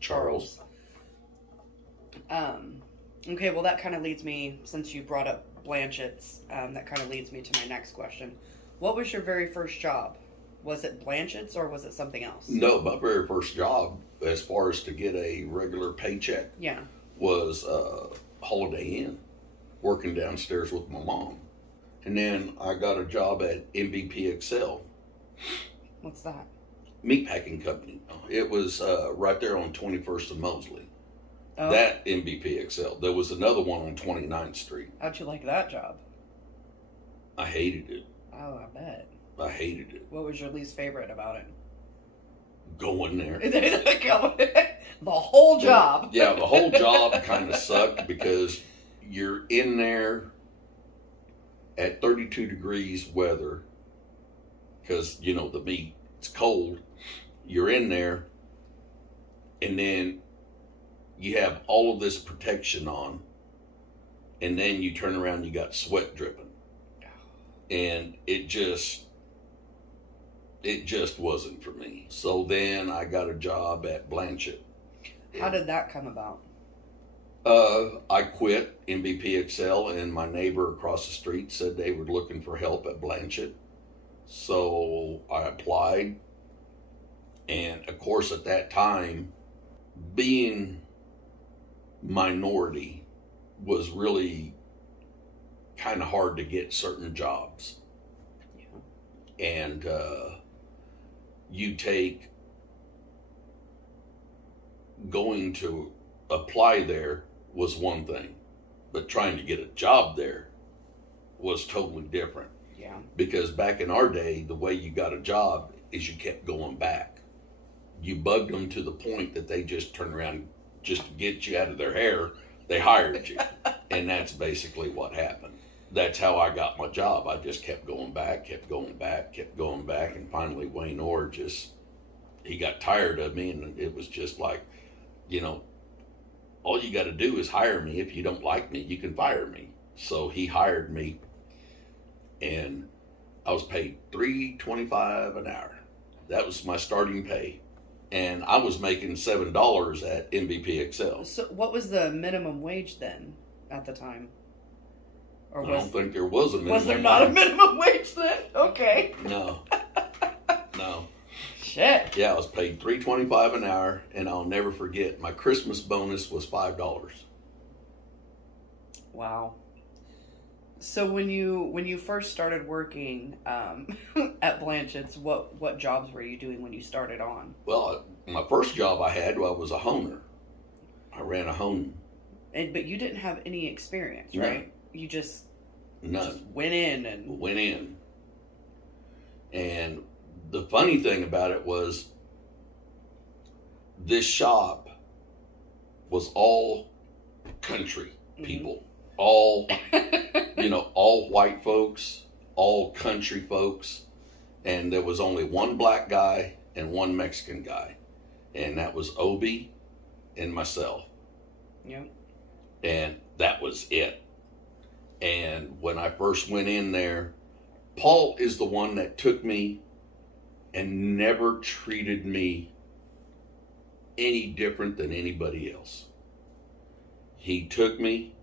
Charles. Okay, well, that kind of leads me, since you brought up Blanchett's, that kind of leads me to my next question. What was your very first job? Was it Blanchett's or was it something else? No, my very first job, as far as to get a regular paycheck, was Holiday Inn, working downstairs with my mom. And then I got a job at MVP Excel. What's that? Meatpacking company. It was right there on 21st and Mosley. Oh. That MVP Excel. There was another one on 29th Street. How'd you like that job? I hated it. Oh, I bet. I hated it. What was your least favorite about it? Going there. The whole job. Yeah, the whole job kind of sucked, because you're in there at 32 degrees weather, because, you know, the meat, it's cold. You're in there, and then you have all of this protection on, and then you turn around, you got sweat dripping. And it just wasn't for me. So then I got a job at Blanchett. How did that come about? I quit MVP Excel, and my neighbor across the street said they were looking for help at Blanchett. So I applied. And of course, at that time, being minority was really kind of hard to get certain jobs. Yeah. And you take going to apply there was one thing, but trying to get a job there was totally different. Yeah. Because back in our day, the way you got a job is you kept going back. You bugged them to the point that they just turned around just to get you out of their hair. They hired you. And that's basically what happened. That's how I got my job. I just kept going back. And finally Wayne Orr he got tired of me, and it was just like, you know, all you got to do is hire me. If you don't like me, you can fire me. So he hired me, and I was paid $3.25 an hour. That was my starting pay. And I was making $7 at MVP Excel. So what was the minimum wage then at the time? Or I don't think there was a minimum wage. Was there not a minimum wage then? Okay. No. No. Shit. Yeah, I was paid $3.25 an hour, and I'll never forget, my Christmas bonus was $5. Wow. So when you first started working at Blanchett's, what jobs were you doing when you started on? Well, my first job I had, I was a honer. I ran a home. But you didn't have any experience, No. right? You just None. went in. Went in. And the funny thing about it was, this shop was all country people. All, you know, all white folks, all country folks. And there was only one black guy and one Mexican guy. And that was Obi and myself. Yep. And that was it. And when I first went in there, Paul is the one that took me and never treated me any different than anybody else. He took me,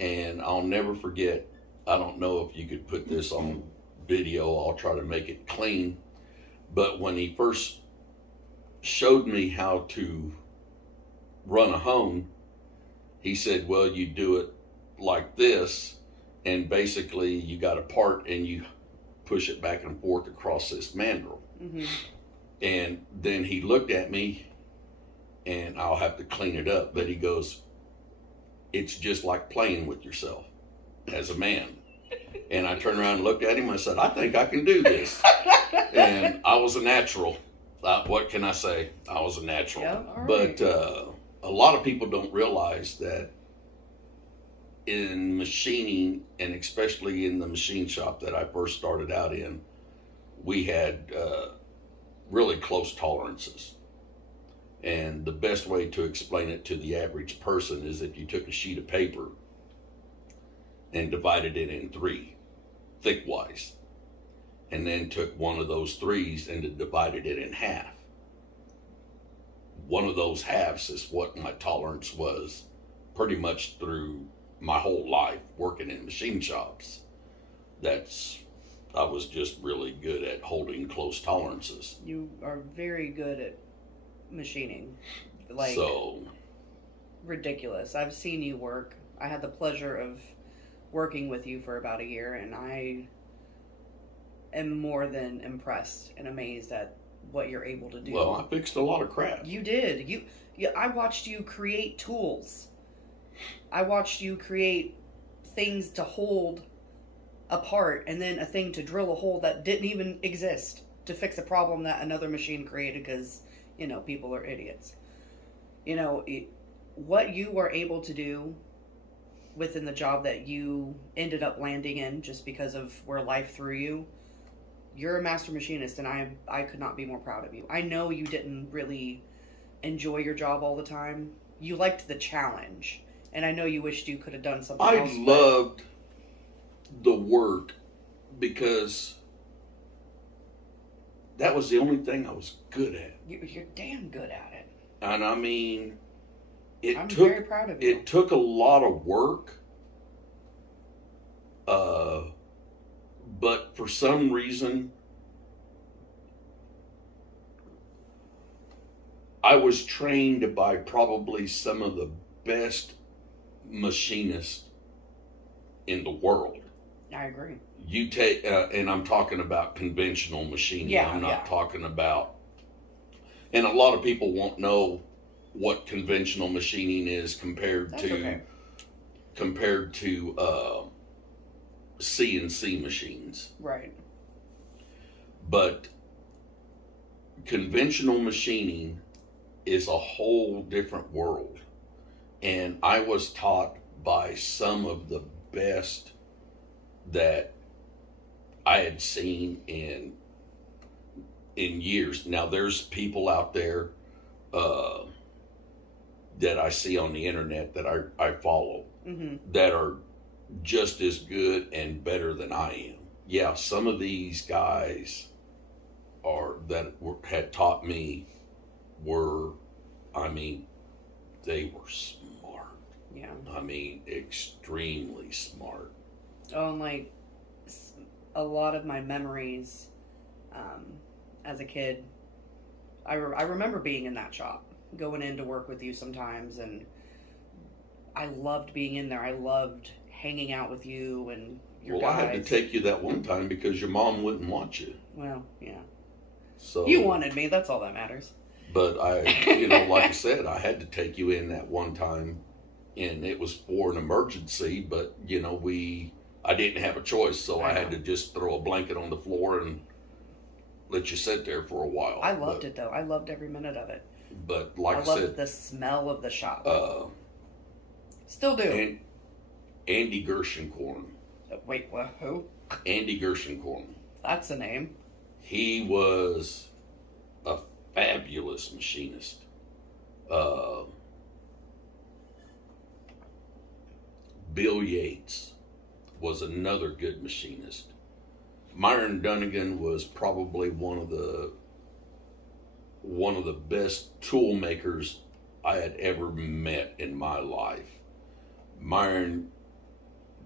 and I'll never forget, I don't know if you could put this on video, I'll try to make it clean, but when he first showed me how to run a hone, he said, well, you do it like this, and basically you got a part and you push it back and forth across this mandrel. Mm-hmm. And then he looked at me, and I'll have to clean it up, but he goes, it's just like playing with yourself as a man. And I turned around and looked at him, I said, I think I can do this. And I was a natural. What can I say? I was a natural. Yeah, all right. But a lot of people don't realize that in machining, and especially in the machine shop that I first started out in, we had really close tolerances. And the best way to explain it to the average person is if you took a sheet of paper and divided it in three, thick-wise, and then took one of those threes and divided it in half. One of those halves is what my tolerance was pretty much through my whole life working in machine shops. I was just really good at holding close tolerances. You are very good at machining. Ridiculous. I've seen you work. I had the pleasure of working with you for about a year, and I am more than impressed and amazed at what you're able to do. Well, I fixed a lot of crap. You did. I watched you create tools. I watched you create things to hold a part, and then a thing to drill a hole that didn't even exist to fix a problem that another machine created because, people are idiots. What you were able to do within the job that you ended up landing in just because of where life threw you. You're a master machinist, and I could not be more proud of you. I know you didn't really enjoy your job all the time. You liked the challenge, and I know you wished you could have done something else. I loved the work because that was the only thing I was good at. You're damn good at it. And I mean, I'm very proud of you. It took a lot of work, but for some reason, I was trained by probably some of the best machinists in the world. I agree. You take, and I'm talking about conventional machining. Yeah, I'm not talking about, and a lot of people won't know what conventional machining is compared to CNC machines. Right. But conventional machining is a whole different world. And I was taught by some of the best that I had seen in years. Now, there's people out there that I see on the internet that I follow that are just as good and better than I am. Yeah, some of these guys had taught me were, I mean, they were smart. Yeah. I mean, extremely smart. Oh, and like a lot of my memories as a kid, I remember being in that shop, going in to work with you sometimes, and I loved being in there. I loved hanging out with you and your guys. I had to take you that one time because your mom wouldn't want you. Well, yeah. So you wanted me. That's all that matters. But I, like I said, I had to take you in that one time, and it was for an emergency. But I didn't have a choice, so I had to just throw a blanket on the floor and let you sit there for a while. I loved it though. I loved every minute of it. But like I loved said, the smell of the shop. Still do. Andy Gershenkorn. Wait, what? Who? Andy Gershenkorn. That's a name. He was a fabulous machinist. Bill Yates was another good machinist. Myron Dunnigan was probably one of the best tool makers I had ever met in my life. Myron,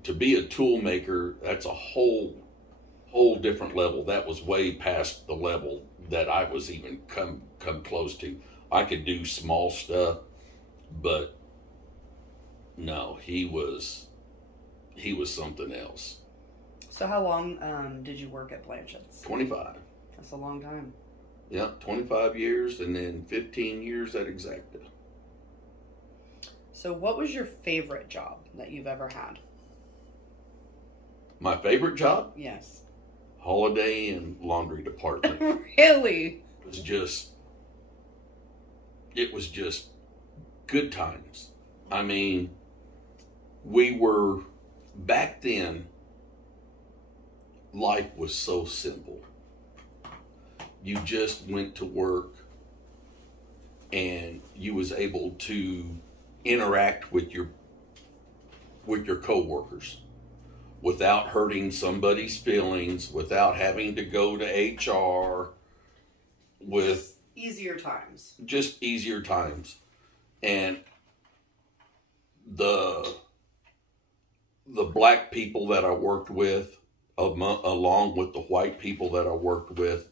to be a tool maker, that's a whole different level. That was way past the level that I was even come close to. I could do small stuff, but no, he was something else. So how long did you work at Blanchett's? 25. That's a long time. Yeah, 25 years and then 15 years at Exacta. So what was your favorite job that you've ever had? My favorite job? Yes. Holiday and laundry department. Really? It was just good times. I mean, we were, back then, life was so simple. You just went to work and you was able to interact with your coworkers without hurting somebody's feelings, without having to go to HR, with easier times. Just easier times. And the black people that I worked with, along with the white people that I worked with,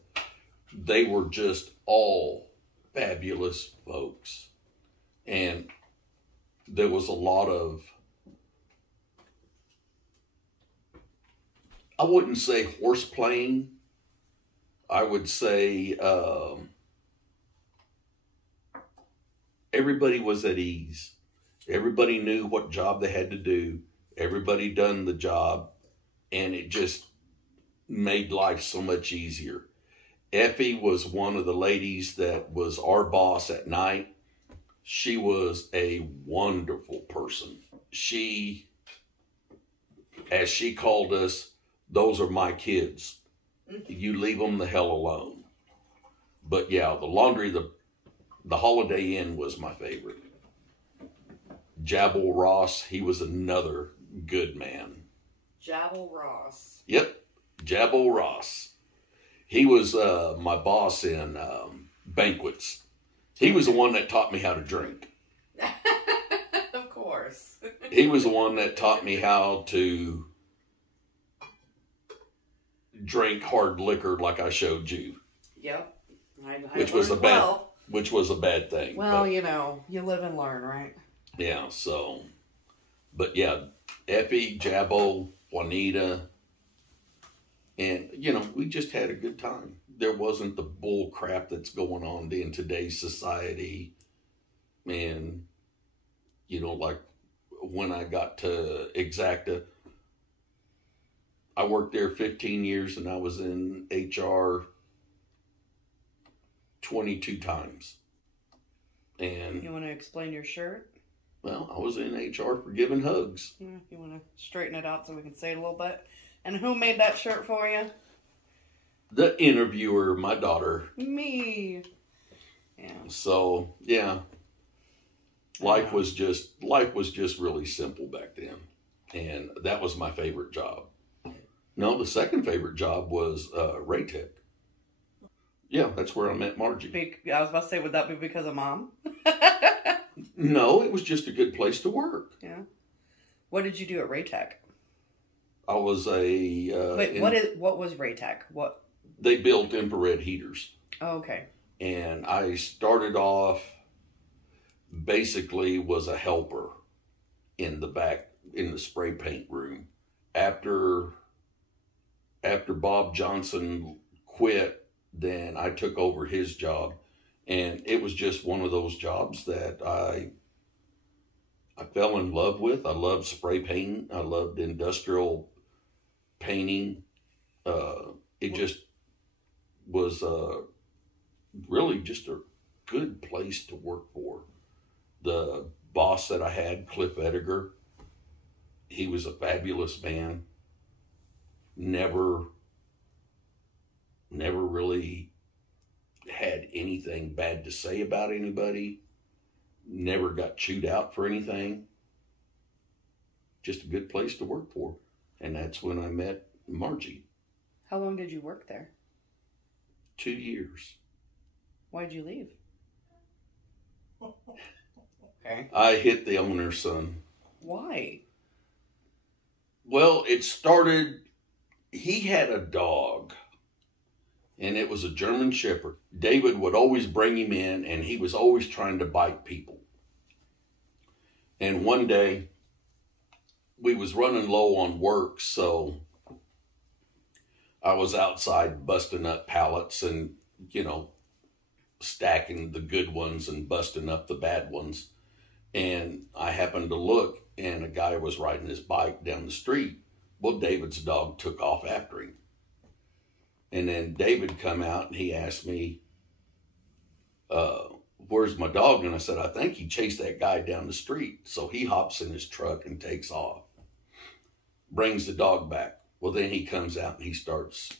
they were just all fabulous folks. And there was a lot of, I wouldn't say horseplaying. I would say everybody was at ease. Everybody knew what job they had to do. Everybody done the job. And it just made life so much easier. Effie was one of the ladies that was our boss at night. She was a wonderful person. She as she called us, those are my kids. You leave them the hell alone. But yeah, the laundry, the Holiday Inn was my favorite. Jabal Ross, he was another good man. Jabal Ross. Yep, Jabal Ross. He was my boss in banquets. He was the one that taught me how to drink. Of course. He was the one that taught me how to drink hard liquor like I showed you. Yep. Which was a bad thing. Well, you know, you live and learn, right? Yeah, so, but yeah, Effie, Jabbo, Juanita, and, you know, we just had a good time. There wasn't the bull crap that's going on in today's society. And, you know, like when I got to Exacta, I worked there 15 years and I was in HR 22 times. And you want to explain your shirt? Well, I was in HR for giving hugs. Yeah, you want to straighten it out so we can say it a little bit? And who made that shirt for you? The interviewer, my daughter. Me. Yeah. So, yeah. Life was just really simple back then. And that was my favorite job. No, the second favorite job was Raytech. Yeah, that's where I met Margie. I was about to say, would that be because of Mom? No, it was just a good place to work. Yeah. What did you do at Raytech? I was a... Wait, what was Raytech? What? They built infrared heaters. Oh, okay. And I started off, basically was a helper in the back, in the spray paint room. After Bob Johnson quit, then I took over his job. And it was just one of those jobs that I fell in love with. I loved spray painting. I loved industrial painting. It just was really just a good place to work for. The boss that I had, Cliff Ediger, he was a fabulous man. Never really had anything bad to say about anybody. Never got chewed out for anything. Just a good place to work for. And that's when I met Margie. How long did you work there? 2 years. Why'd you leave? Okay. I hit the owner, son. Why? Well, it started, he had a dog. And it was a German Shepherd. David would always bring him in, and he was always trying to bite people. And one day, we was running low on work, so I was outside busting up pallets and, you know, stacking the good ones and busting up the bad ones. And I happened to look, and a guy was riding his bike down the street. Well, David's dog took off after him. And then David come out and he asked me, where's my dog? And I said, I think he chased that guy down the street. So he hops in his truck and takes off. Brings the dog back. Well, then he comes out and he starts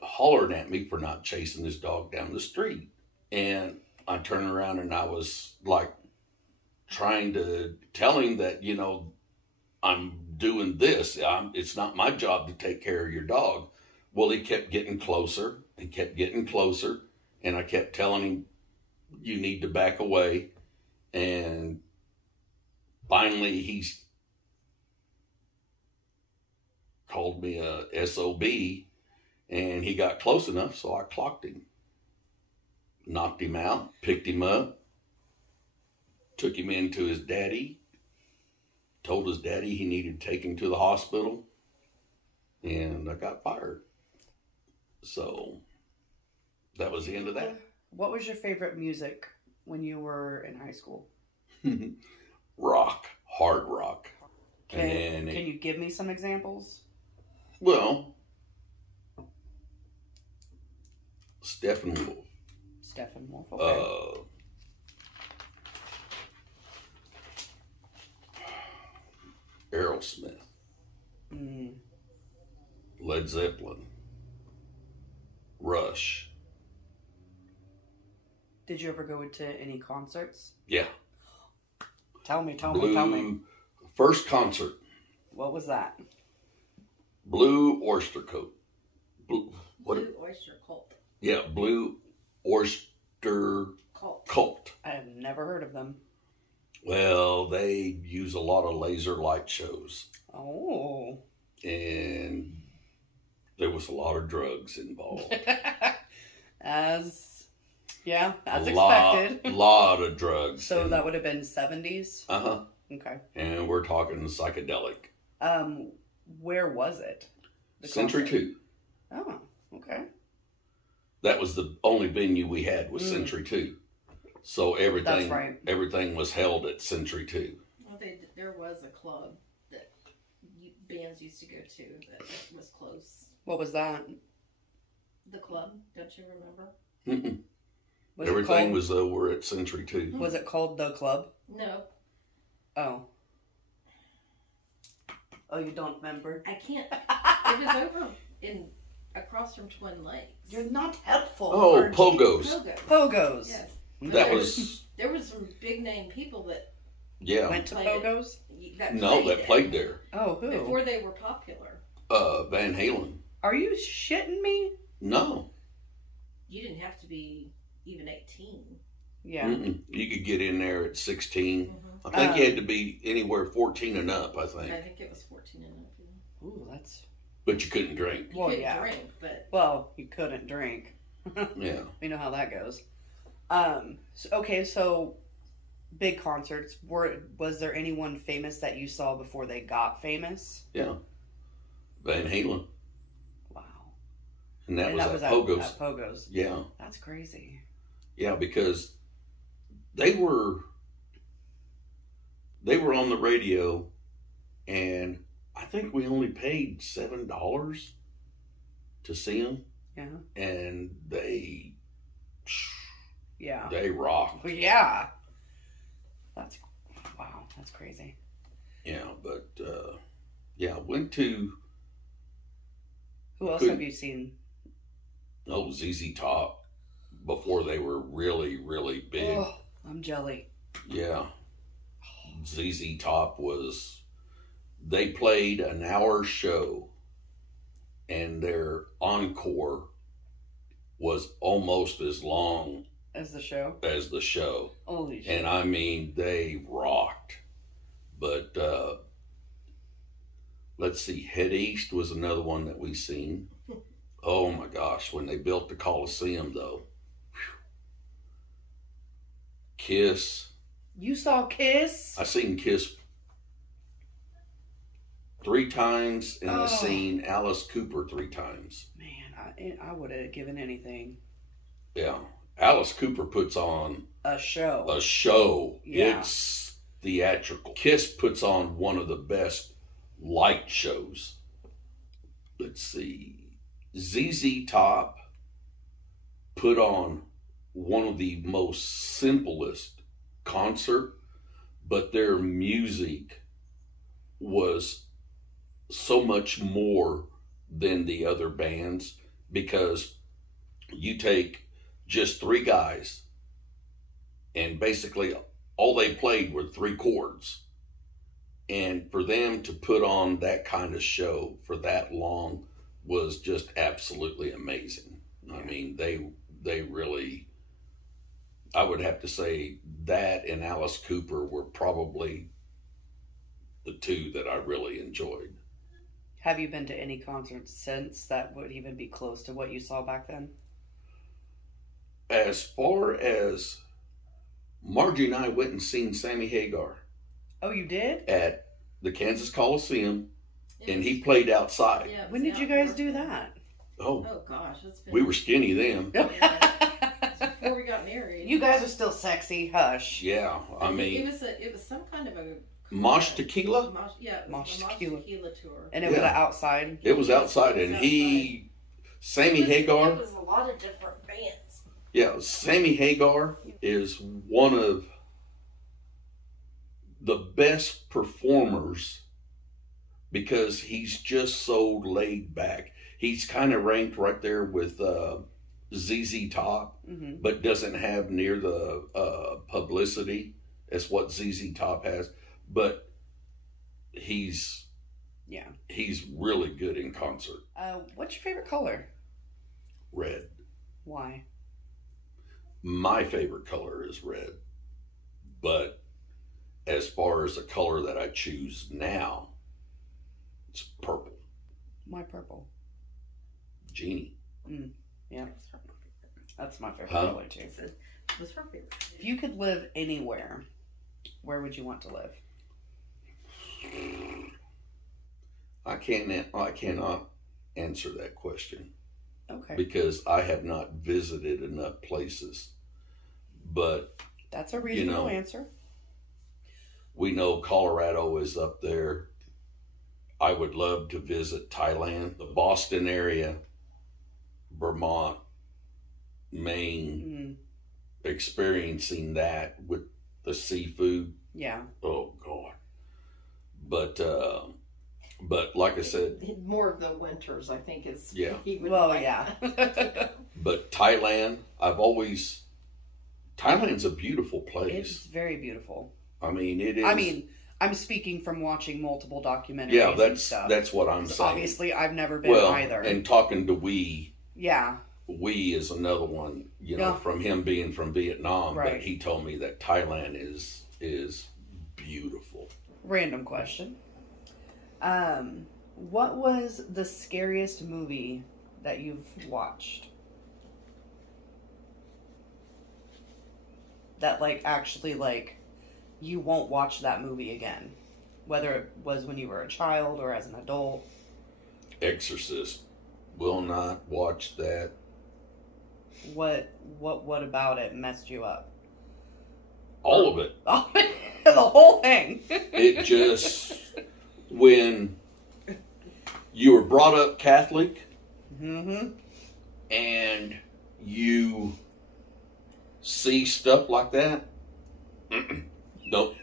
hollering at me for not chasing his dog down the street. And I turned around and I was like trying to tell him that, you know, I'm doing this. It's not my job to take care of your dog. Well, he kept getting closer and kept getting closer. And I kept telling him, you need to back away. And finally, he's called me a SOB. And he got close enough, so I clocked him. Knocked him out, picked him up, took him into his daddy, told his daddy he needed to take him to the hospital. And I got fired. So that was the end of that. What was your favorite music when you were in high school? Rock, hard rock. Can you give me some examples? Well, Steppenwolf. Steppenwolf, okay. Aerosmith. Mm. Led Zeppelin, Rush. Did you ever go to any concerts? Yeah. Tell me. First concert, What was that? Blue Oyster Cult. Blue Oyster Cult. Yeah, Blue Oyster Cult. I have never heard of them. Well, they use a lot of laser light shows. Oh. And there was a lot of drugs involved. As expected. A lot of drugs. So that would have been 70s? Uh-huh. Okay. And we're talking psychedelic. Where was it? Century 2. Oh, okay. That was the only venue we had was Century 2. So everything, That's right. Everything was held at Century 2. Well, there was a club that bands used to go to that was close. What was that? The club, don't you remember? Mm-mm. Was Everything was over at Century 2. Was it called The Club? No. Oh. Oh, you don't remember? I can't. It was over across from Twin Lakes. You're not helpful. Oh, Pogos. Pogos. Yes. There was some big name people that went to Pogos? That played there. Oh, who? Before they were popular. Van Halen. Are you shitting me? No. You didn't have to be even 18. Yeah. Mm-mm. You could get in there at 16. Mm-hmm. I think you had to be anywhere 14 and up, I think. I think it was 14 and up. Yeah. Ooh, that's... But you couldn't drink. You couldn't drink, but... Well, you couldn't drink. Yeah. We know how that goes. So big concerts. Was there anyone famous that you saw before they got famous? Yeah. Van Halen. Wow. And that was at Pogos. At Pogos. Yeah. That's crazy. Yeah, because they were on the radio, and I think we only paid $7 to see them. Yeah. And they Yeah. They rocked. Yeah. That's crazy. Yeah, but went to. Who else have you seen? Oh, ZZ Top before they were really, really big. Oh, I'm jelly. Yeah. ZZ Top they played an hour show, and their encore was almost as long as the show. Holy shit. And I mean, they rocked. But let's see, Head East was another one that we seen. Oh my gosh, when they built the Coliseum though. Whew. Kiss. You saw Kiss? I seen Kiss 3 times, and I seen Alice Cooper 3 times. Man, I would have given anything. Yeah. Alice Cooper puts on a show. Yeah. It's theatrical. Kiss puts on one of the best light shows. Let's see. ZZ Top put on one of the most simplest concert, but their music was so much more than the other bands, because you take just 3 guys and basically all they played were 3 chords, and for them to put on that kind of show for that long was just absolutely amazing. Yeah. I mean, they really, I would have to say that and Alice Cooper were probably the 2 that I really enjoyed. Have you been to any concerts since that would even be close to what you saw back then? As far as Margie and I went and seen Sammy Hagar. Oh, you did? At the Kansas Coliseum, and he played outside. Yeah, when did you guys do that? Oh gosh, that's been... We were skinny then. Before we got married. You guys are still sexy. Hush. Yeah, I mean, it was some kind of a Mosh Tequila. Mosh Tequila tour, and it was outside. It was outside, and Sammy Hagar. It was a lot of different bands. Yeah, Sammy Hagar is one of the best performers because he's just so laid back. He's kind of ranked right there with ZZ Top, but doesn't have near the publicity as what ZZ Top has. But he's really good in concert. What's your favorite color? Red. Why? My favorite color is red. But as far as the color that I choose now, it's purple. Why purple? Genie. Yeah. That's my favorite color too. What's her favorite? If you could live anywhere, where would you want to live? I cannot answer that question. Okay. Because I have not visited enough places. But that's a reasonable answer. We know Colorado is up there. I would love to visit Thailand, the Boston area, Vermont, Maine, experiencing that with the seafood. Yeah. Oh God. But like I said, more of the winters, I think, is he would But Thailand, Thailand's a beautiful place. It's very beautiful. I mean, it is. I'm speaking from watching multiple documentaries. Yeah, and stuff. That's what I'm saying. Obviously, I've never been either. And talking to Wee. Yeah. Wee is another one, from him being from Vietnam, right. But he told me that Thailand is beautiful. Random question. What was the scariest movie that you've watched? That actually you won't watch that movie again, whether it was when you were a child or as an adult. Exorcist. Will not watch that. What about it messed you up? All of it. The whole thing. It just, when you were brought up Catholic, and you see stuff like that, nope.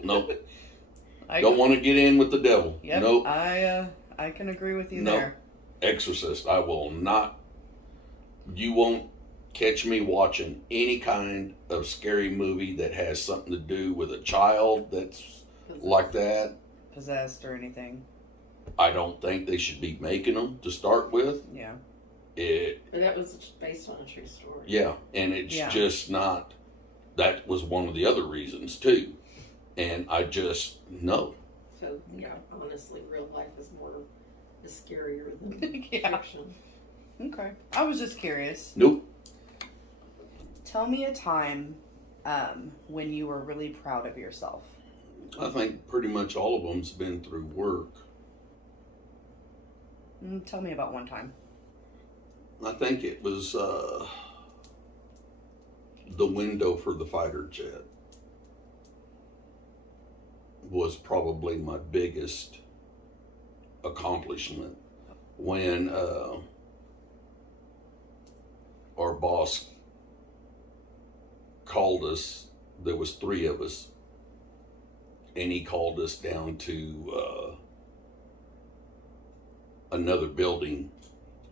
Don't want to get in with the devil. Yep, nope. I can agree with you there. Exorcist. I will not. You won't catch me watching any kind of scary movie that has something to do with a child that's like that. Possessed or anything. I don't think they should be making them to start with. Yeah. But that was based on a true story. Yeah, and it's just not. That was one of the other reasons too, and I just no. So honestly, real life is scarier than fiction. Okay, I was just curious. Nope. Tell me a time when you were really proud of yourself. I think pretty much all of them's been through work. Tell me about one time. I think it was the window for the fighter jet was probably my biggest accomplishment. When our boss called us, there was 3 of us, and he called us down to another building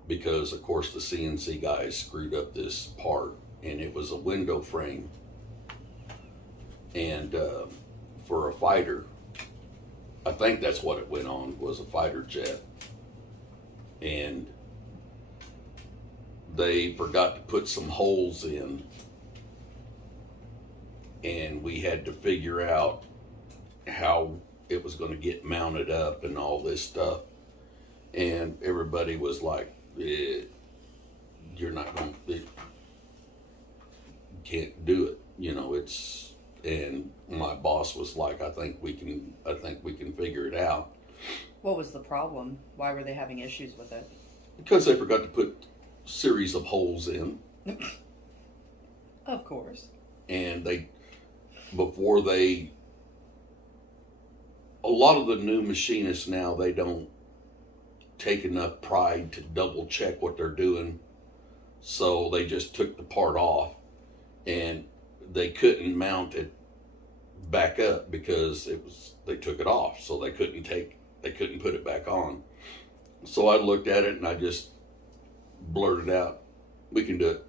because, of course, the CNC guys screwed up this part, and it was a window frame. And for a fighter, I think that's what it went on, was a fighter jet. And they forgot to put some holes in, and we had to figure out how it was going to get mounted up and all this stuff. And everybody was like, you're not going to, you can't do it. It's, and my boss was like, I think we can figure it out. What was the problem? Why were they having issues with it? Because they forgot to put a series of holes in. Of course. And a lot of the new machinists now, they don't take enough pride to double check what they're doing. So they just took the part off, and they couldn't mount it back up because they took it off. So they couldn't take they couldn't put it back on. So I looked at it and I just blurted out, "We can do it."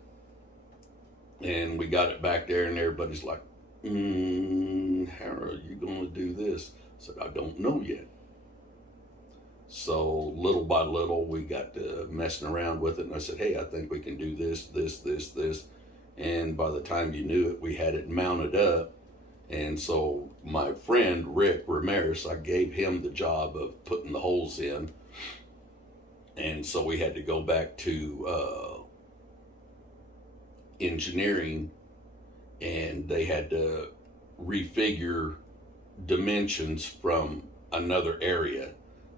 And we got it back there, and everybody's like, "How are you going to do this?" I said, "I don't know yet." So little by little, we got to messing around with it, and I said, "Hey, I think we can do this, this, this, this." And by the time you knew it, we had it mounted up. And so my friend, Rick Ramirez, I gave him the job of putting the holes in. And so we had to go back to engineering, and they had to refigure dimensions from another area,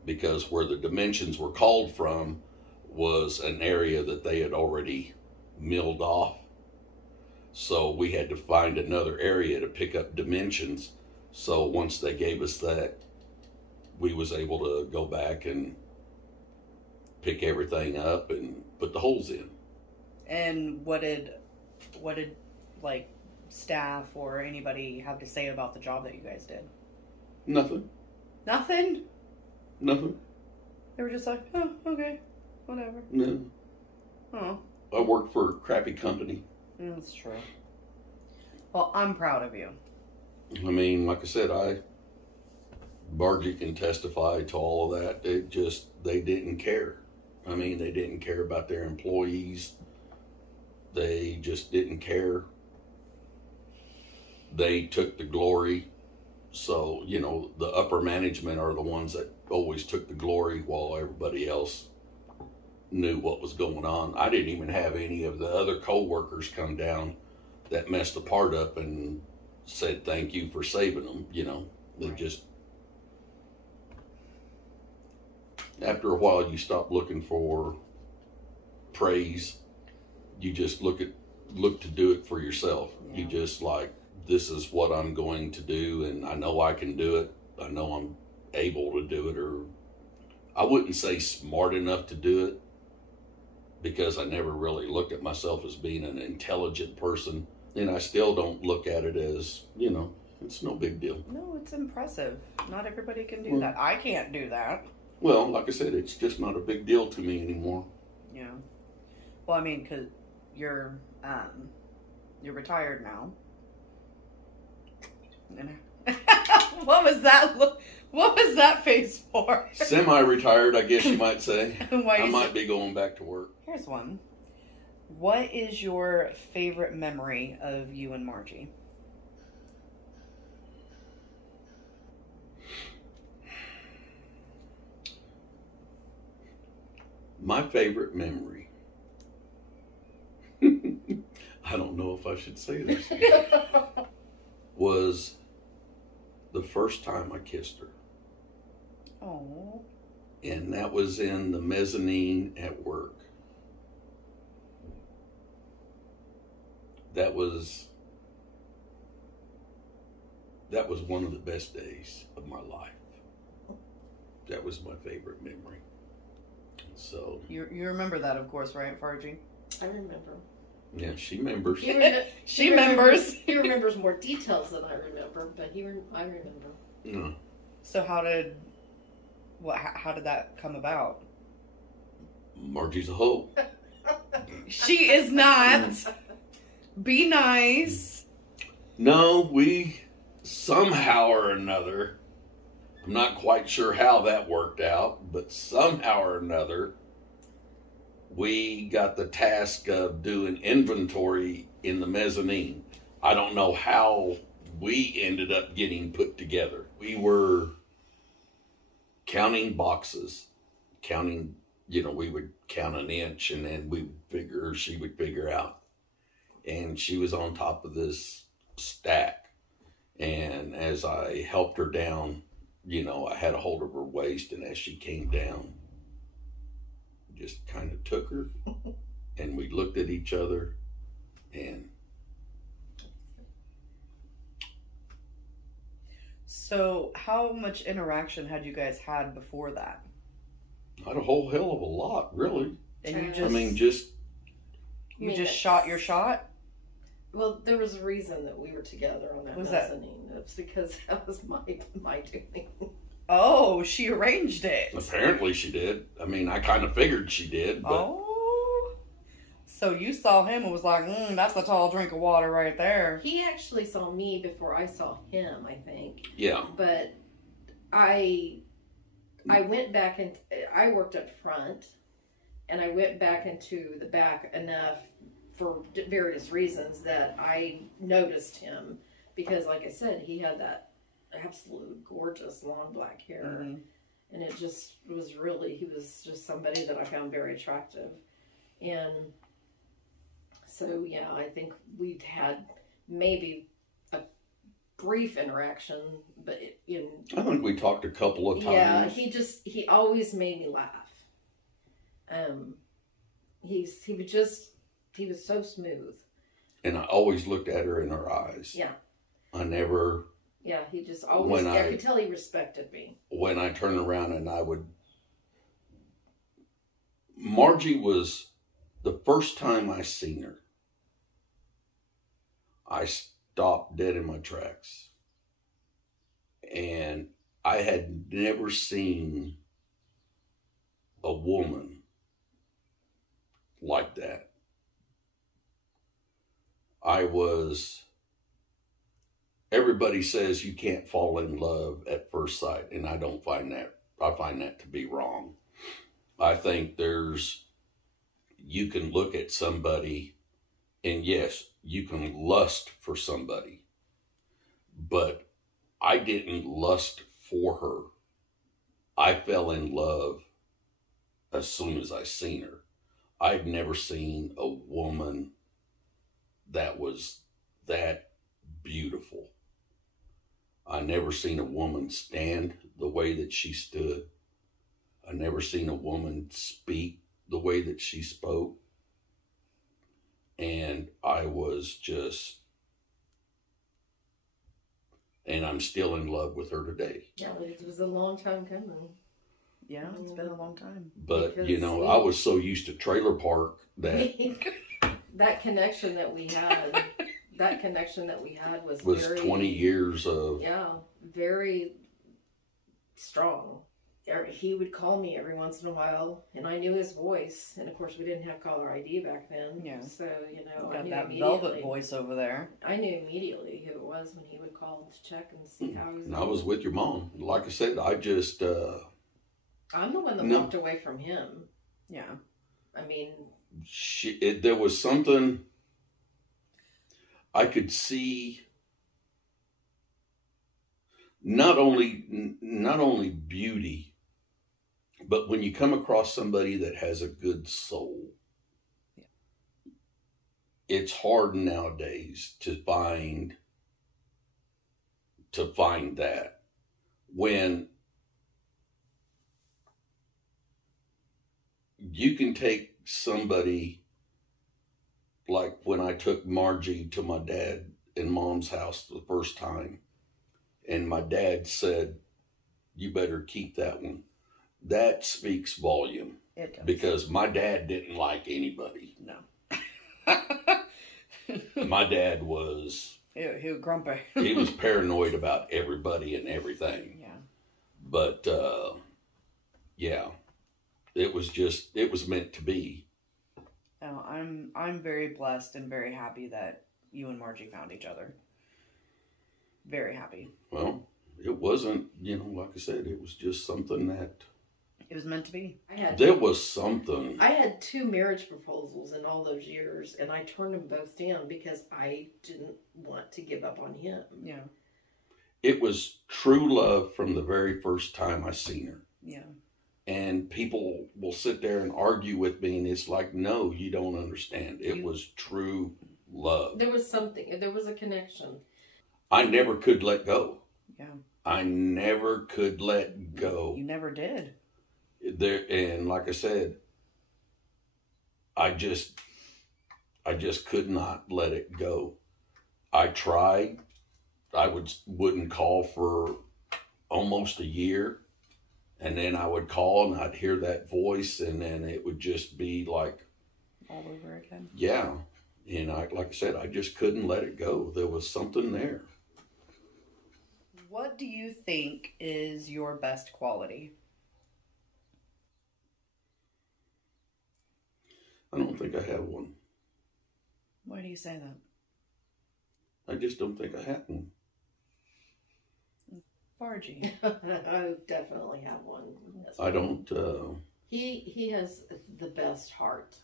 because where the dimensions were called from was an area that they had already milled off. So we had to find another area to pick up dimensions. So once they gave us that, we was able to go back and pick everything up and put the holes in. And what did like staff or anybody have to say about the job that you guys did? Nothing. Nothing? Nothing. They were just like, "Oh, okay, whatever." No. Oh. I worked for a crappy company. That's true. Well, I'm proud of you. I mean, like I said, Margie can testify to all of that. They didn't care. I mean, they didn't care about their employees. They just didn't care. They took the glory. So, you know, the upper management are the ones that always took the glory while everybody else knew what was going on. I didn't even have any of the other co-workers come down that messed the part up and said thank you for saving them. You know, they just, after a while, you stop looking for praise. You just look to do it for yourself. Yeah. You just like, this is what I'm going to do, and I know I can do it. I know I'm able to do it, or I wouldn't say smart enough to do it, because I never really looked at myself as being an intelligent person. And I still don't look at it as, you know, it's no big deal. No, it's impressive. Not everybody can do that. I can't do that. Well, like I said, it's just not a big deal to me anymore. Yeah. Well, I mean, because you're retired now. What was that? What was that face for? Semi-retired, I guess you might say. I might be going back to work. Here's one. What is your favorite memory of you and Margie? My favorite memory. I don't know if I should say this. Was the first time I kissed her. Oh. And that was in the mezzanine at work. That was one of the best days of my life. That was my favorite memory. So you remember that, of course, right, Fargie? I remember. Yeah, she remembers. She remembers. He remembers more details than I remember, but I remember. Yeah. So how did that come about? Margie's a hoe. She is not. Be nice. No, we somehow or another, I'm not quite sure how that worked out, but somehow or another, we got the task of doing inventory in the mezzanine. I don't know how we ended up getting put together. We were counting boxes, we would count an inch, and then she would figure out. And she was on top of this stack. And as I helped her down, I had a hold of her waist, and as she came down, just kind of took her, and we looked at each other, and so how much interaction had you guys had before that? Not a whole hell of a lot, really. And you just shot your shot? Well, there was a reason that we were together on that mezzanine. It's because that was my doing. Oh, she arranged it. Apparently she did. I mean, I kind of figured she did, but Oh. So you saw him and was like, that's a tall drink of water right there. He actually saw me before I saw him, I think. yeah. But I went back and I worked up front, and I went back into the back enough for various reasons that I noticed him, because, like I said, he had that absolute gorgeous long black hair, Mm-hmm. and it just was really, he was just somebody that I found very attractive. And so, yeah, I think we'd had maybe a brief interaction, but I think we talked a couple of times. yeah, he always made me laugh. He was so smooth. And I always looked at her in her eyes. Yeah. I never, Yeah, he just always, When I I- could tell he respected me. when I turned around and Margie was the first time I seen her, I stopped dead in my tracks. And I had never seen a woman like that. Everybody says you can't fall in love at first sight, and I find that to be wrong. I think you can look at somebody, and yes, you can lust for somebody, but I didn't lust for her. I fell in love as soon as I seen her. I'd never seen a woman that was that beautiful. I never seen a woman stand the way that she stood. I never seen a woman speak the way that she spoke. And and I'm still in love with her today. Yeah, but it was a long time coming. Yeah, it's been a long time. But, Because I was so used to trailer park that that connection that we had, was was very, 20 years of, yeah, very strong. He would call me every once in a while, and I knew his voice. And of course, we didn't have caller ID back then. Yeah. So, I Got knew that immediately. velvet voice over there. I knew immediately who it was when he would call to check and see how he was and I was with your mom. Like I said, I just, I'm the one that No. walked away from him. Yeah. I mean, there was something I could see. Not only beauty, but when you come across somebody that has a good soul, it's hard nowadays to find that. When you can take somebody, like when I took Margie to my dad and mom's house the first time, and my dad said, "You better keep that one." That speaks volume, It does. because my dad didn't like anybody. No. My dad was, He was grumpy. he was paranoid about everybody and everything. Yeah. But, yeah, it was meant to be. No, I'm very blessed and very happy that you and Margie found each other. Very happy. Well, it wasn't, like I said, it was just something that, It was meant to be. there was something. I had 2 marriage proposals in all those years, and I turned them both down because I didn't want to give up on him. Yeah. It was true love from the very first time I seen her. Yeah. And people will sit there and argue with me, and it's like, no, you don't understand. It was true love. There was something. There was a connection. I never could let go. Yeah. I never could let go. You never did. And like I said, I just could not let it go. I tried. I wouldn't call for almost a year, and then I would call and I'd hear that voice, and then it would just be like, All over again. yeah. And like I said, I just couldn't let it go. There was something there. What do you think is your best quality? I don't think I have one. Why do you say that? I just don't think I have one. Fargy. I definitely have one. I don't. He has the best heart.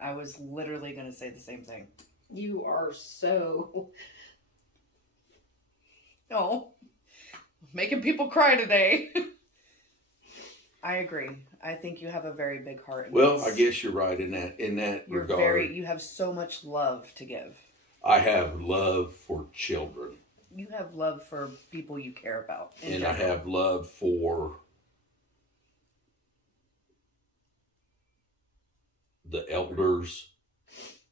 I was literally going to say the same thing. You are so. Oh, making people cry today. I agree. I think you have a very big heart. Well, I guess you're right in that You're regard. you have so much love to give. I have love for children. You have love for people you care about. And I have love for the elders,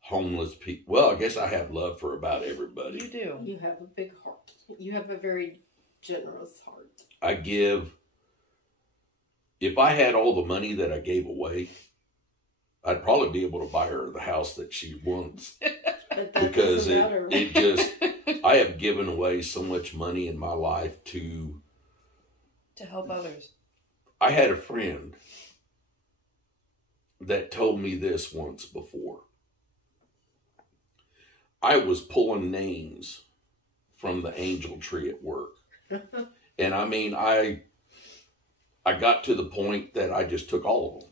homeless people. Well, I guess I have love for about everybody. You do. You have a big heart. You have a very generous heart. I give, if I had all the money that I gave away, I'd probably be able to buy her the house that she wants. But that Because doesn't matter. it just, I have given away so much money in my life to help others. I had a friend that told me this once before. I was pulling names from the angel tree at work. And I mean, I got to the point that I just took all of them.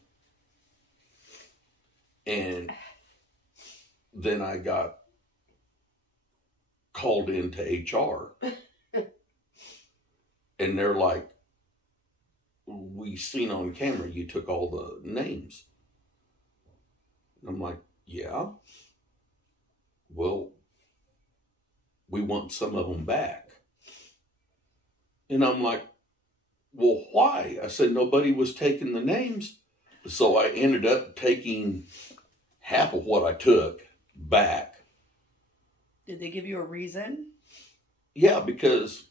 And then I got called into HR. And they're like, we seen on camera you took all the names. And I'm like, yeah. Well, we want some of them back. And I'm like, well, why? I said, nobody was taking the names. So I ended up taking half of what I took back. Did they give you a reason? Yeah, because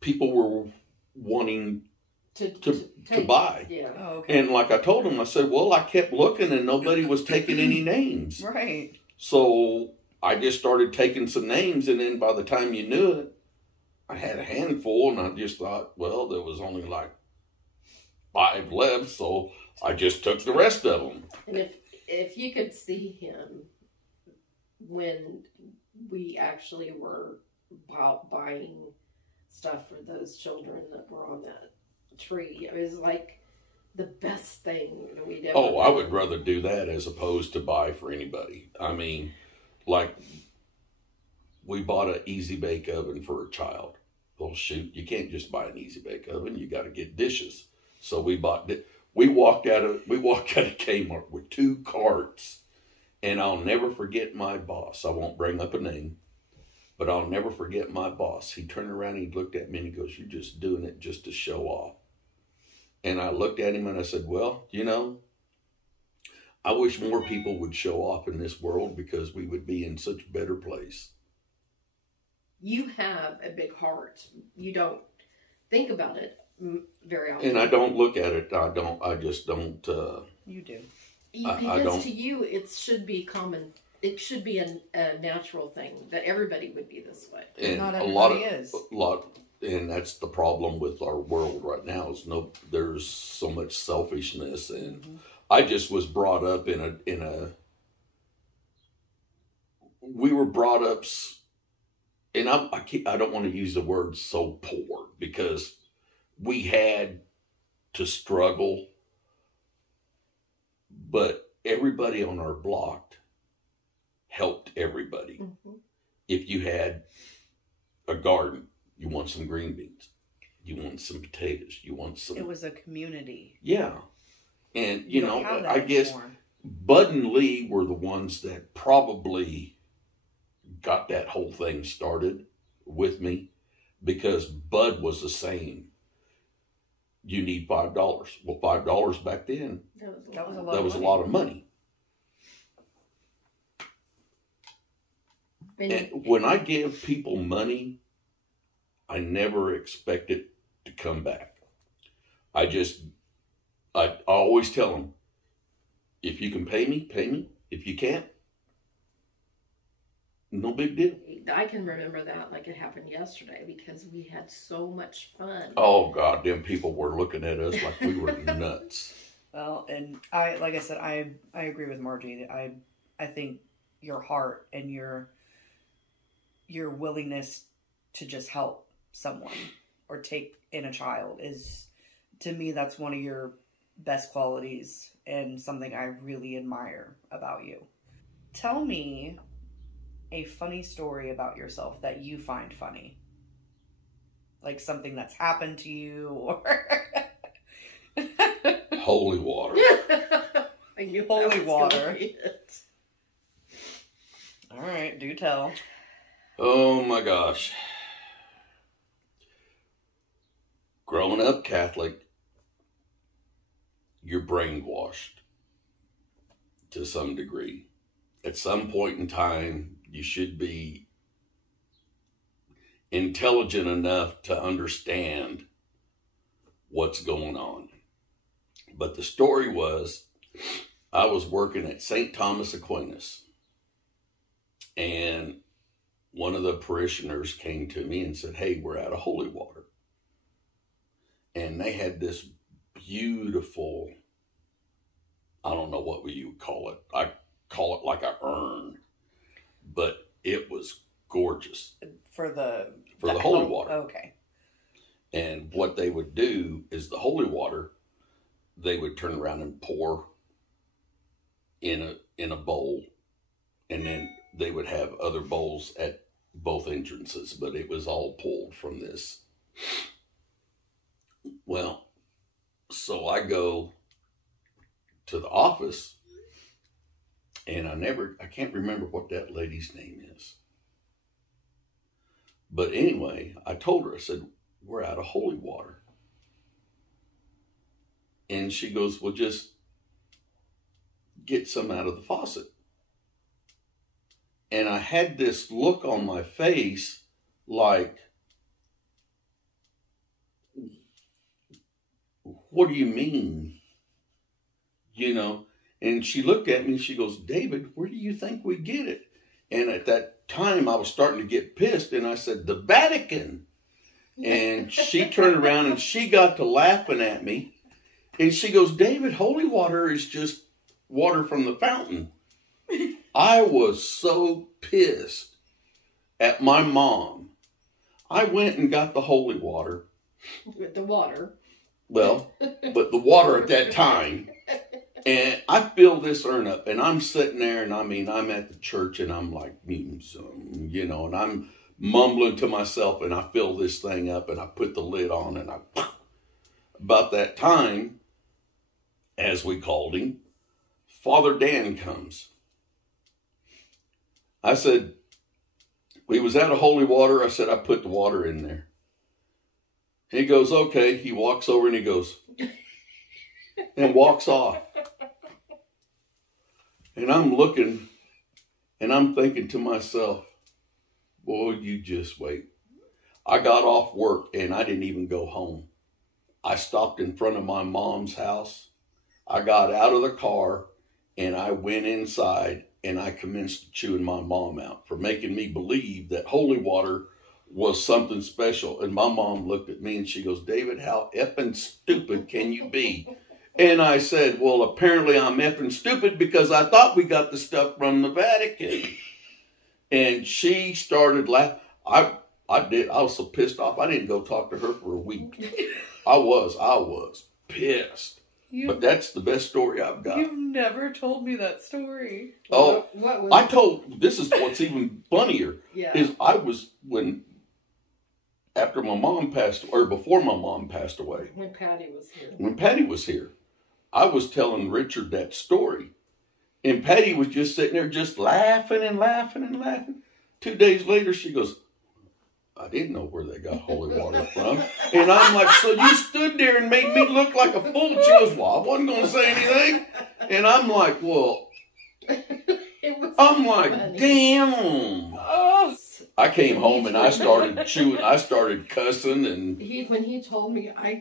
people were wanting to buy. Yeah. Oh, okay. And like I told them, I said, well, I kept looking and nobody was taking any names. Right. So I just started taking some names, and then by the time you knew it, I had a handful, and I just thought, well, there was only like 5 left, so I just took the rest of them. And if you could see him when we actually were buying stuff for those children that were on that tree, it was like the best thing that we'd ever Oh, I done. would rather do that as opposed to buy for anybody. I mean, like, we bought an Easy Bake Oven for a child. Well, shoot, you can't just buy an Easy Bake Oven. You got to get dishes. So we bought it. We walked out of Kmart with 2 carts, and I'll never forget my boss. I won't bring up a name, but I'll never forget my boss. He turned around and he looked at me and he goes, "You're just doing it just to show off." And I looked at him and I said, well, you know, I wish more people would show off in this world because we would be in such a better place. You have a big heart. You don't think about it very often. And I don't look at it. I just don't. You do. I Because don't. to you, it should be common. It should be a natural thing that everybody would be this way. And Not a lot everybody of, is. and that's the problem with our world right now is there's so much selfishness. And I just was brought up we were brought up, and I don't want to use the word so poor because we had to struggle, but everybody on our block helped everybody. Mm-hmm. If you had a garden, you want some green beans, you want some potatoes, you want some. It was a community. Yeah. And, you don't know, have that I guess anymore. Bud and Lee were the ones that probably got that whole thing started with me because Bud was the same. You need $5. Well, $5 back then, That was a lot. that was a lot of money. And when I give people money, I never expect it to come back. I always tell them, if you can pay me, pay me. If you can't, No big deal. I can remember that like it happened yesterday because we had so much fun. Oh God, them people were looking at us like we were nuts. Well, and like I said, I agree with Margie. I think your heart and your willingness to just help someone or take in a child is, to me, that's one of your best qualities and something I really admire about you. Tell me a funny story about yourself that you find funny. Like something that's happened to you or Holy water. I knew Holy that was water. gonna be it. All right, do tell. Oh my gosh. Growing up Catholic, you're brainwashed to some degree. At some point in time, you should be intelligent enough to understand what's going on. But the story was, I was working at St. Thomas Aquinas, and one of the parishioners came to me and said, "Hey, we're out of holy water." And they had this beautiful, I don't know what you would call it. I call it like an urn, but it was gorgeous. For the holy water. Okay. And what they would do is the holy water, they would turn around and pour in a bowl, and then they would have other bowls at both entrances, but it was all pulled from this. Well, so I go to the office, and I can't remember what that lady's name is. But anyway, I told her, I said, "We're out of holy water." And she goes, "Well, just get some out of the faucet." And I had this look on my face like, "What do you mean?" You know? And she looked at me and she goes, "David, where do you think we get it?" And at that time, I was starting to get pissed, and I said, "The Vatican." And she turned around and she got to laughing at me. And she goes, "David, holy water is just water from the fountain." I was so pissed at my mom. I went and got the holy water. With the water. Well, but the water at that time. And I fill this urn up, and I'm sitting there, and I'm at the church, and I'm like, you know, and I'm mumbling to myself, and I fill this thing up, and I put the lid on, and about that time, as we called him, Father Dan comes. I said, "We was out of holy water." I said, "I put the water in there." He goes, "Okay." He walks over and he goes, and walks off. And I'm looking, and I'm thinking to myself, boy, you just wait. I got off work, and I didn't even go home. I stopped in front of my mom's house. I got out of the car, and I went inside, and I commenced chewing my mom out for making me believe that holy water was something special. And my mom looked at me, and she goes, "David, how effing stupid can you be?" And I said, "Well, apparently I'm effing stupid because I thought we got the stuff from the Vatican." And she started laughing. I was so pissed off. I didn't go talk to her for a week. I was pissed. But that's the best story I've got. You've never told me that story. Oh, what was this is what's even funnier. Yeah. Is after my mom passed, or before my mom passed away. When Patty was here. When Patty was here, I was telling Richard that story. And Patty was just sitting there just laughing and laughing and laughing. 2 days later, she goes, "I didn't know where they got holy water from." And I'm like, "So you stood there and made me look like a fool?" She goes, "Well, I wasn't going to say anything." And I'm like, "Well," I'm like, funny. "Damn." Oh. I came home and I started chewing. I started cussing. And When he told me, I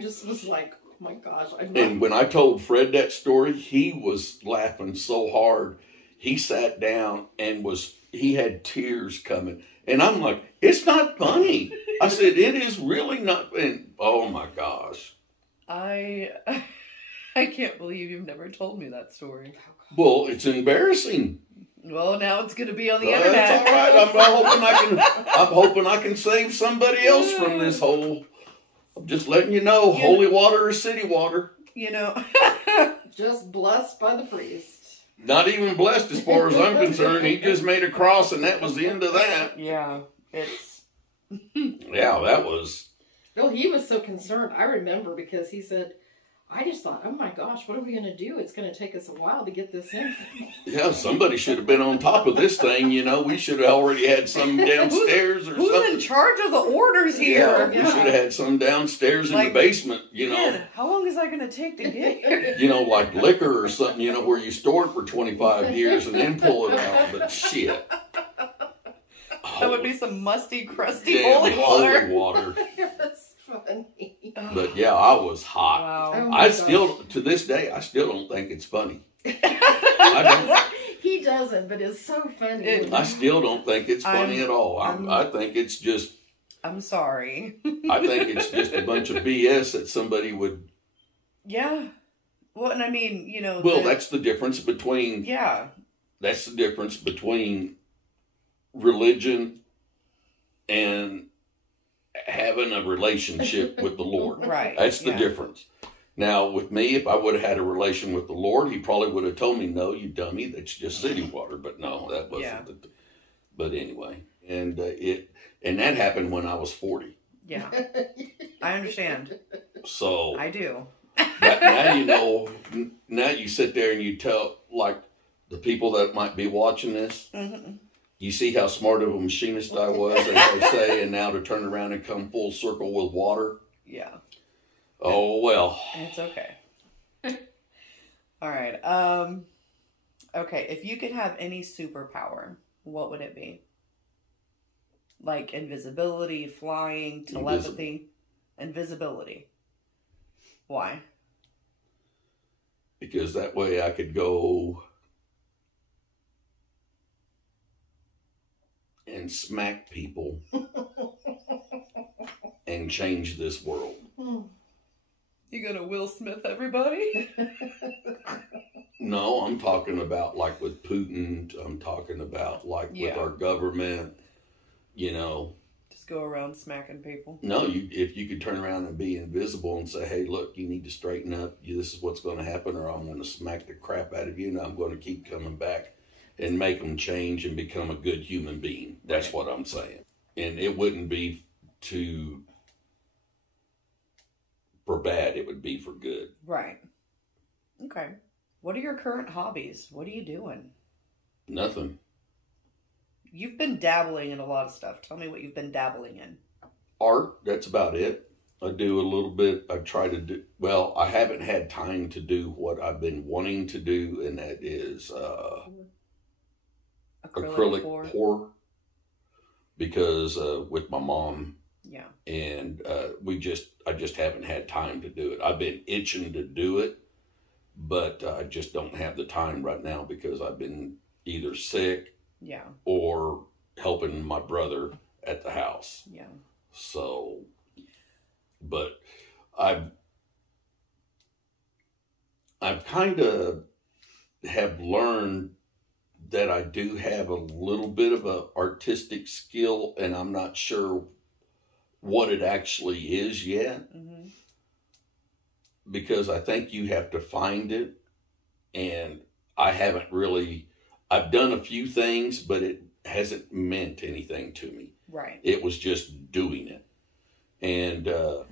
just was like, "Oh my gosh." And when I told Fred that story, he was laughing so hard. He sat down and was he had tears coming. And I'm like, it's not funny. I said, it is really not. And oh my gosh. I can't believe you've never told me that story. Well, it's embarrassing. Well, now it's going to be on the Well, internet. that's all right. I'm hoping I can save somebody else from this whole. I'm just letting you know, holy water or city water. You know. Just blessed by the priest. Not even blessed as far as I'm concerned. He just made a cross and that was the end of that. Yeah, it's... Yeah, that was... No, he was so concerned. I remember because he said, I just thought, oh my gosh, what are we going to do? It's going to take us a while to get this in. Yeah, somebody should have been on top of this thing, you know. We should have already had some downstairs or something. Who's in charge of the orders here? Yeah, we should have had some downstairs in the basement, you know. Man, how long is that going to take to get here? You know, like liquor or something, you know, where you store it for 25 years and then pull it out. But shit. That would be some musty, crusty Damn, holy water. Holy water. That's funny. But yeah, I was hot. Wow. Oh my I gosh. still, to this day, I still don't think it's funny. I don't. He doesn't, but it's so funny. I still don't think it's funny at all. I think it's just. I'm sorry. I think it's just a bunch of BS that somebody would. Yeah. Well, and I mean, you know. Well, that's the difference between. Yeah. That's the difference between religion and having a relationship with the Lord. Right. That's the difference. Now, with me, if I would have had a relation with the Lord, he probably would have told me, no, you dummy, that's just city water. But no, that wasn't. But anyway, and that happened when I was 40. Yeah. I understand. So. I do. Now you know, now you sit there and you tell, like, the people that might be watching this, you see how smart of a machinist I was, as they say, and now to turn around and come full circle with water. Yeah. Oh, well. It's okay. All right. Okay, if you could have any superpower, what would it be? Like invisibility, flying, telepathy, invisibility. Why? Because that way I could go and smack people and change this world. You gonna Will Smith everybody? No, I'm talking about like with Putin. I'm talking about like with our government, you know. Just go around smacking people. No, if you could turn around and be invisible and say, hey, look, you need to straighten up. This is what's going to happen, or I'm going to smack the crap out of you, and I'm going to keep coming back and make them change and become a good human being. That's what I'm saying. And it wouldn't be for bad. It would be for good. Right. Okay. What are your current hobbies? What are you doing? Nothing. You've been dabbling in a lot of stuff. Tell me what you've been dabbling in. Art, that's about it. I do a little bit. I try to do, well, I haven't had time to do what I've been wanting to do, and that is acrylic pour. Because with my mom, and I just haven't had time to do it. I've been itching to do it, but I just don't have the time right now because I've been either sick, or helping my brother at the house. Yeah. So, but I've kind of have learned that I do have a little bit of a artistic skill, and I'm not sure what it actually is yet. Because I think you have to find it, and I haven't really. I've done a few things, but it hasn't meant anything to me. Right. It was just doing it. And,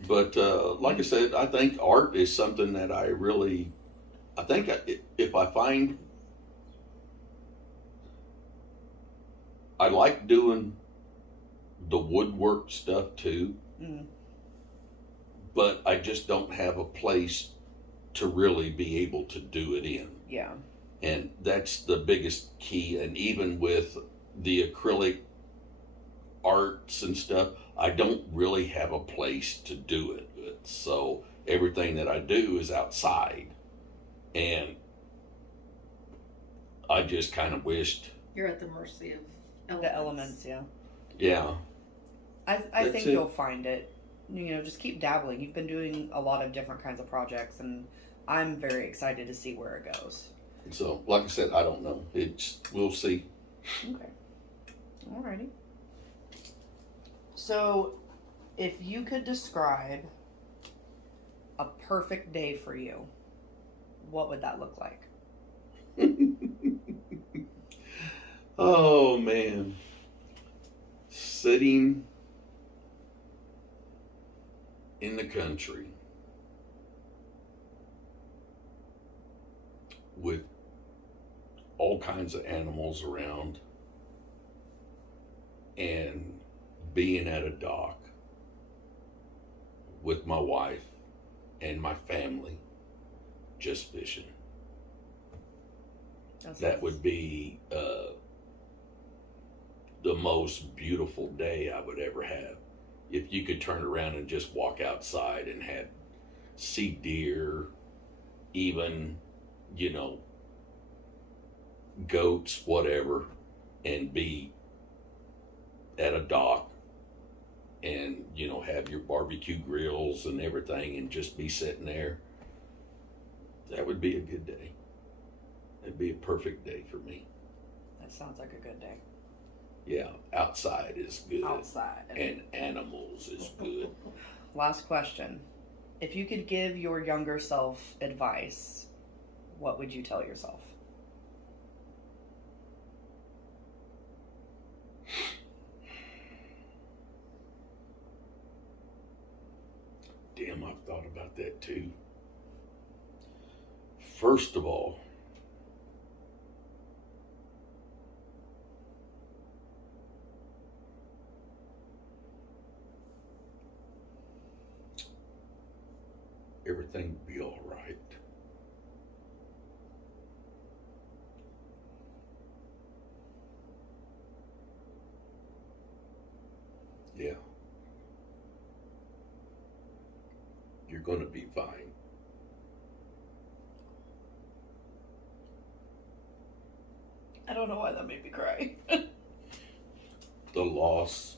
but like I said, I think art is something that I think if I find, I like doing the woodwork stuff too, but I just don't have a place to really be able to do it in. Yeah. And that's the biggest key. And even with the acrylic arts and stuff, I don't really have a place to do it. So everything that I do is outside. And I just kind of wished. You're at the mercy of The elements, yeah. Yeah. I That's think it. you'll find it. You know, just keep dabbling. You've been doing a lot of different kinds of projects, and I'm very excited to see where it goes. So, like I said, I don't know. We'll see. Okay. Alrighty. So, if you could describe a perfect day for you, what would that look like? Oh, man. Sitting in the country with all kinds of animals around and being at a dock with my wife and my family just fishing. That would be the most beautiful day I would ever have. If you could turn around and just walk outside and see deer, even, you know, goats, whatever, and be at a dock and, you know, have your barbecue grills and everything and just be sitting there, that would be a good day. It'd be a perfect day for me. That sounds like a good day. Yeah, outside is good. Outside. And animals is good. Last question. If you could give your younger self advice, what would you tell yourself? Damn, I've thought about that too. First of all, everything will be all right. Yeah. You're going to be fine. I don't know why that made me cry. The loss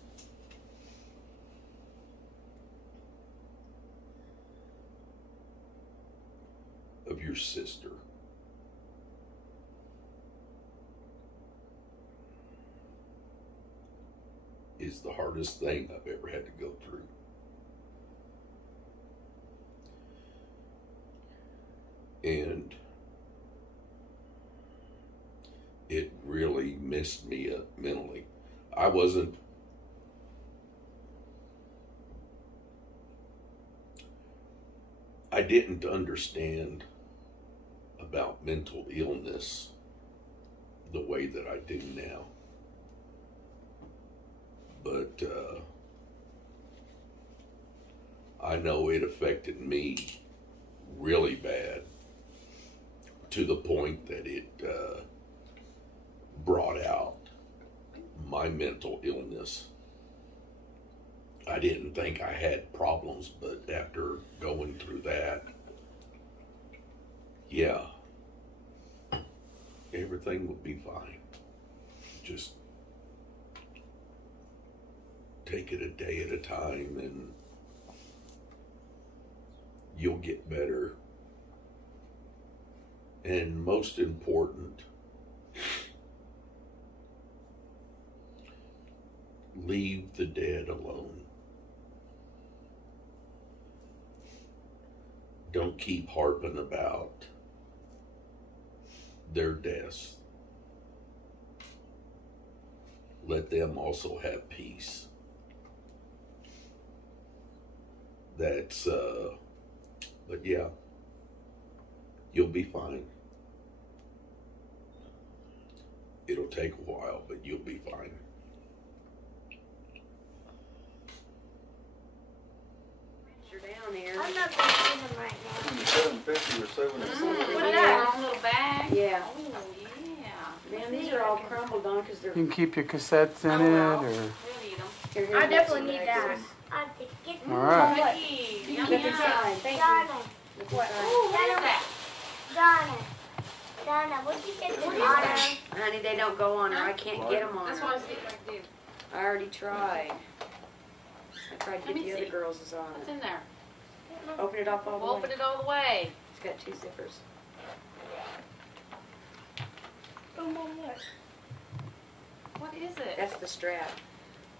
of your sister is the hardest thing I've ever had to go through. And it really messed me up mentally. I didn't understand about mental illness the way that I do now. But I know it affected me really bad, to the point that it brought out my mental illness. I didn't think I had problems, but after going through that, yeah, everything will be fine. Just take it a day at a time and you'll get better. And most important, leave the dead alone. Don't keep harping about their deaths. Let them also have peace. But yeah, you'll be fine. It'll take a while, but you'll be fine. You're down there. I'm not going to see them right now. You said them 50 or 70. What is that? Little bag? Yeah. Oh, yeah. Man, these are all crumbled on because they're. You can keep your cassettes in Oh, well. it, or We'll eat them. Here, I here's definitely some need bags. that. I think it. all right. Cookie. Yum, Look yum. inside. Thank you. Darn it. Look inside. What is that? Darn it. Donna, what did you get What the is auto? that? Honey, they don't go on her. I can't get them on That's her. what I was getting ready to do. I already tried. I tried to Let get me the other see. girls on What's it. in there? Open it up all the We'll way. open it all the way. It's got 2 zippers. What is it? That's the strap.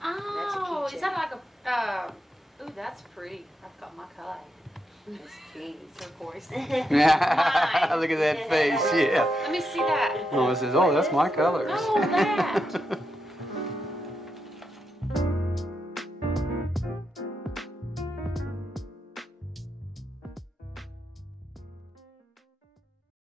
Oh, That's a is that like a, ooh, that's pretty. That's got my color. That's key. Turquoise. Look at that face, yeah. Let me see that. Mama says, oh, that's my colors. No, that.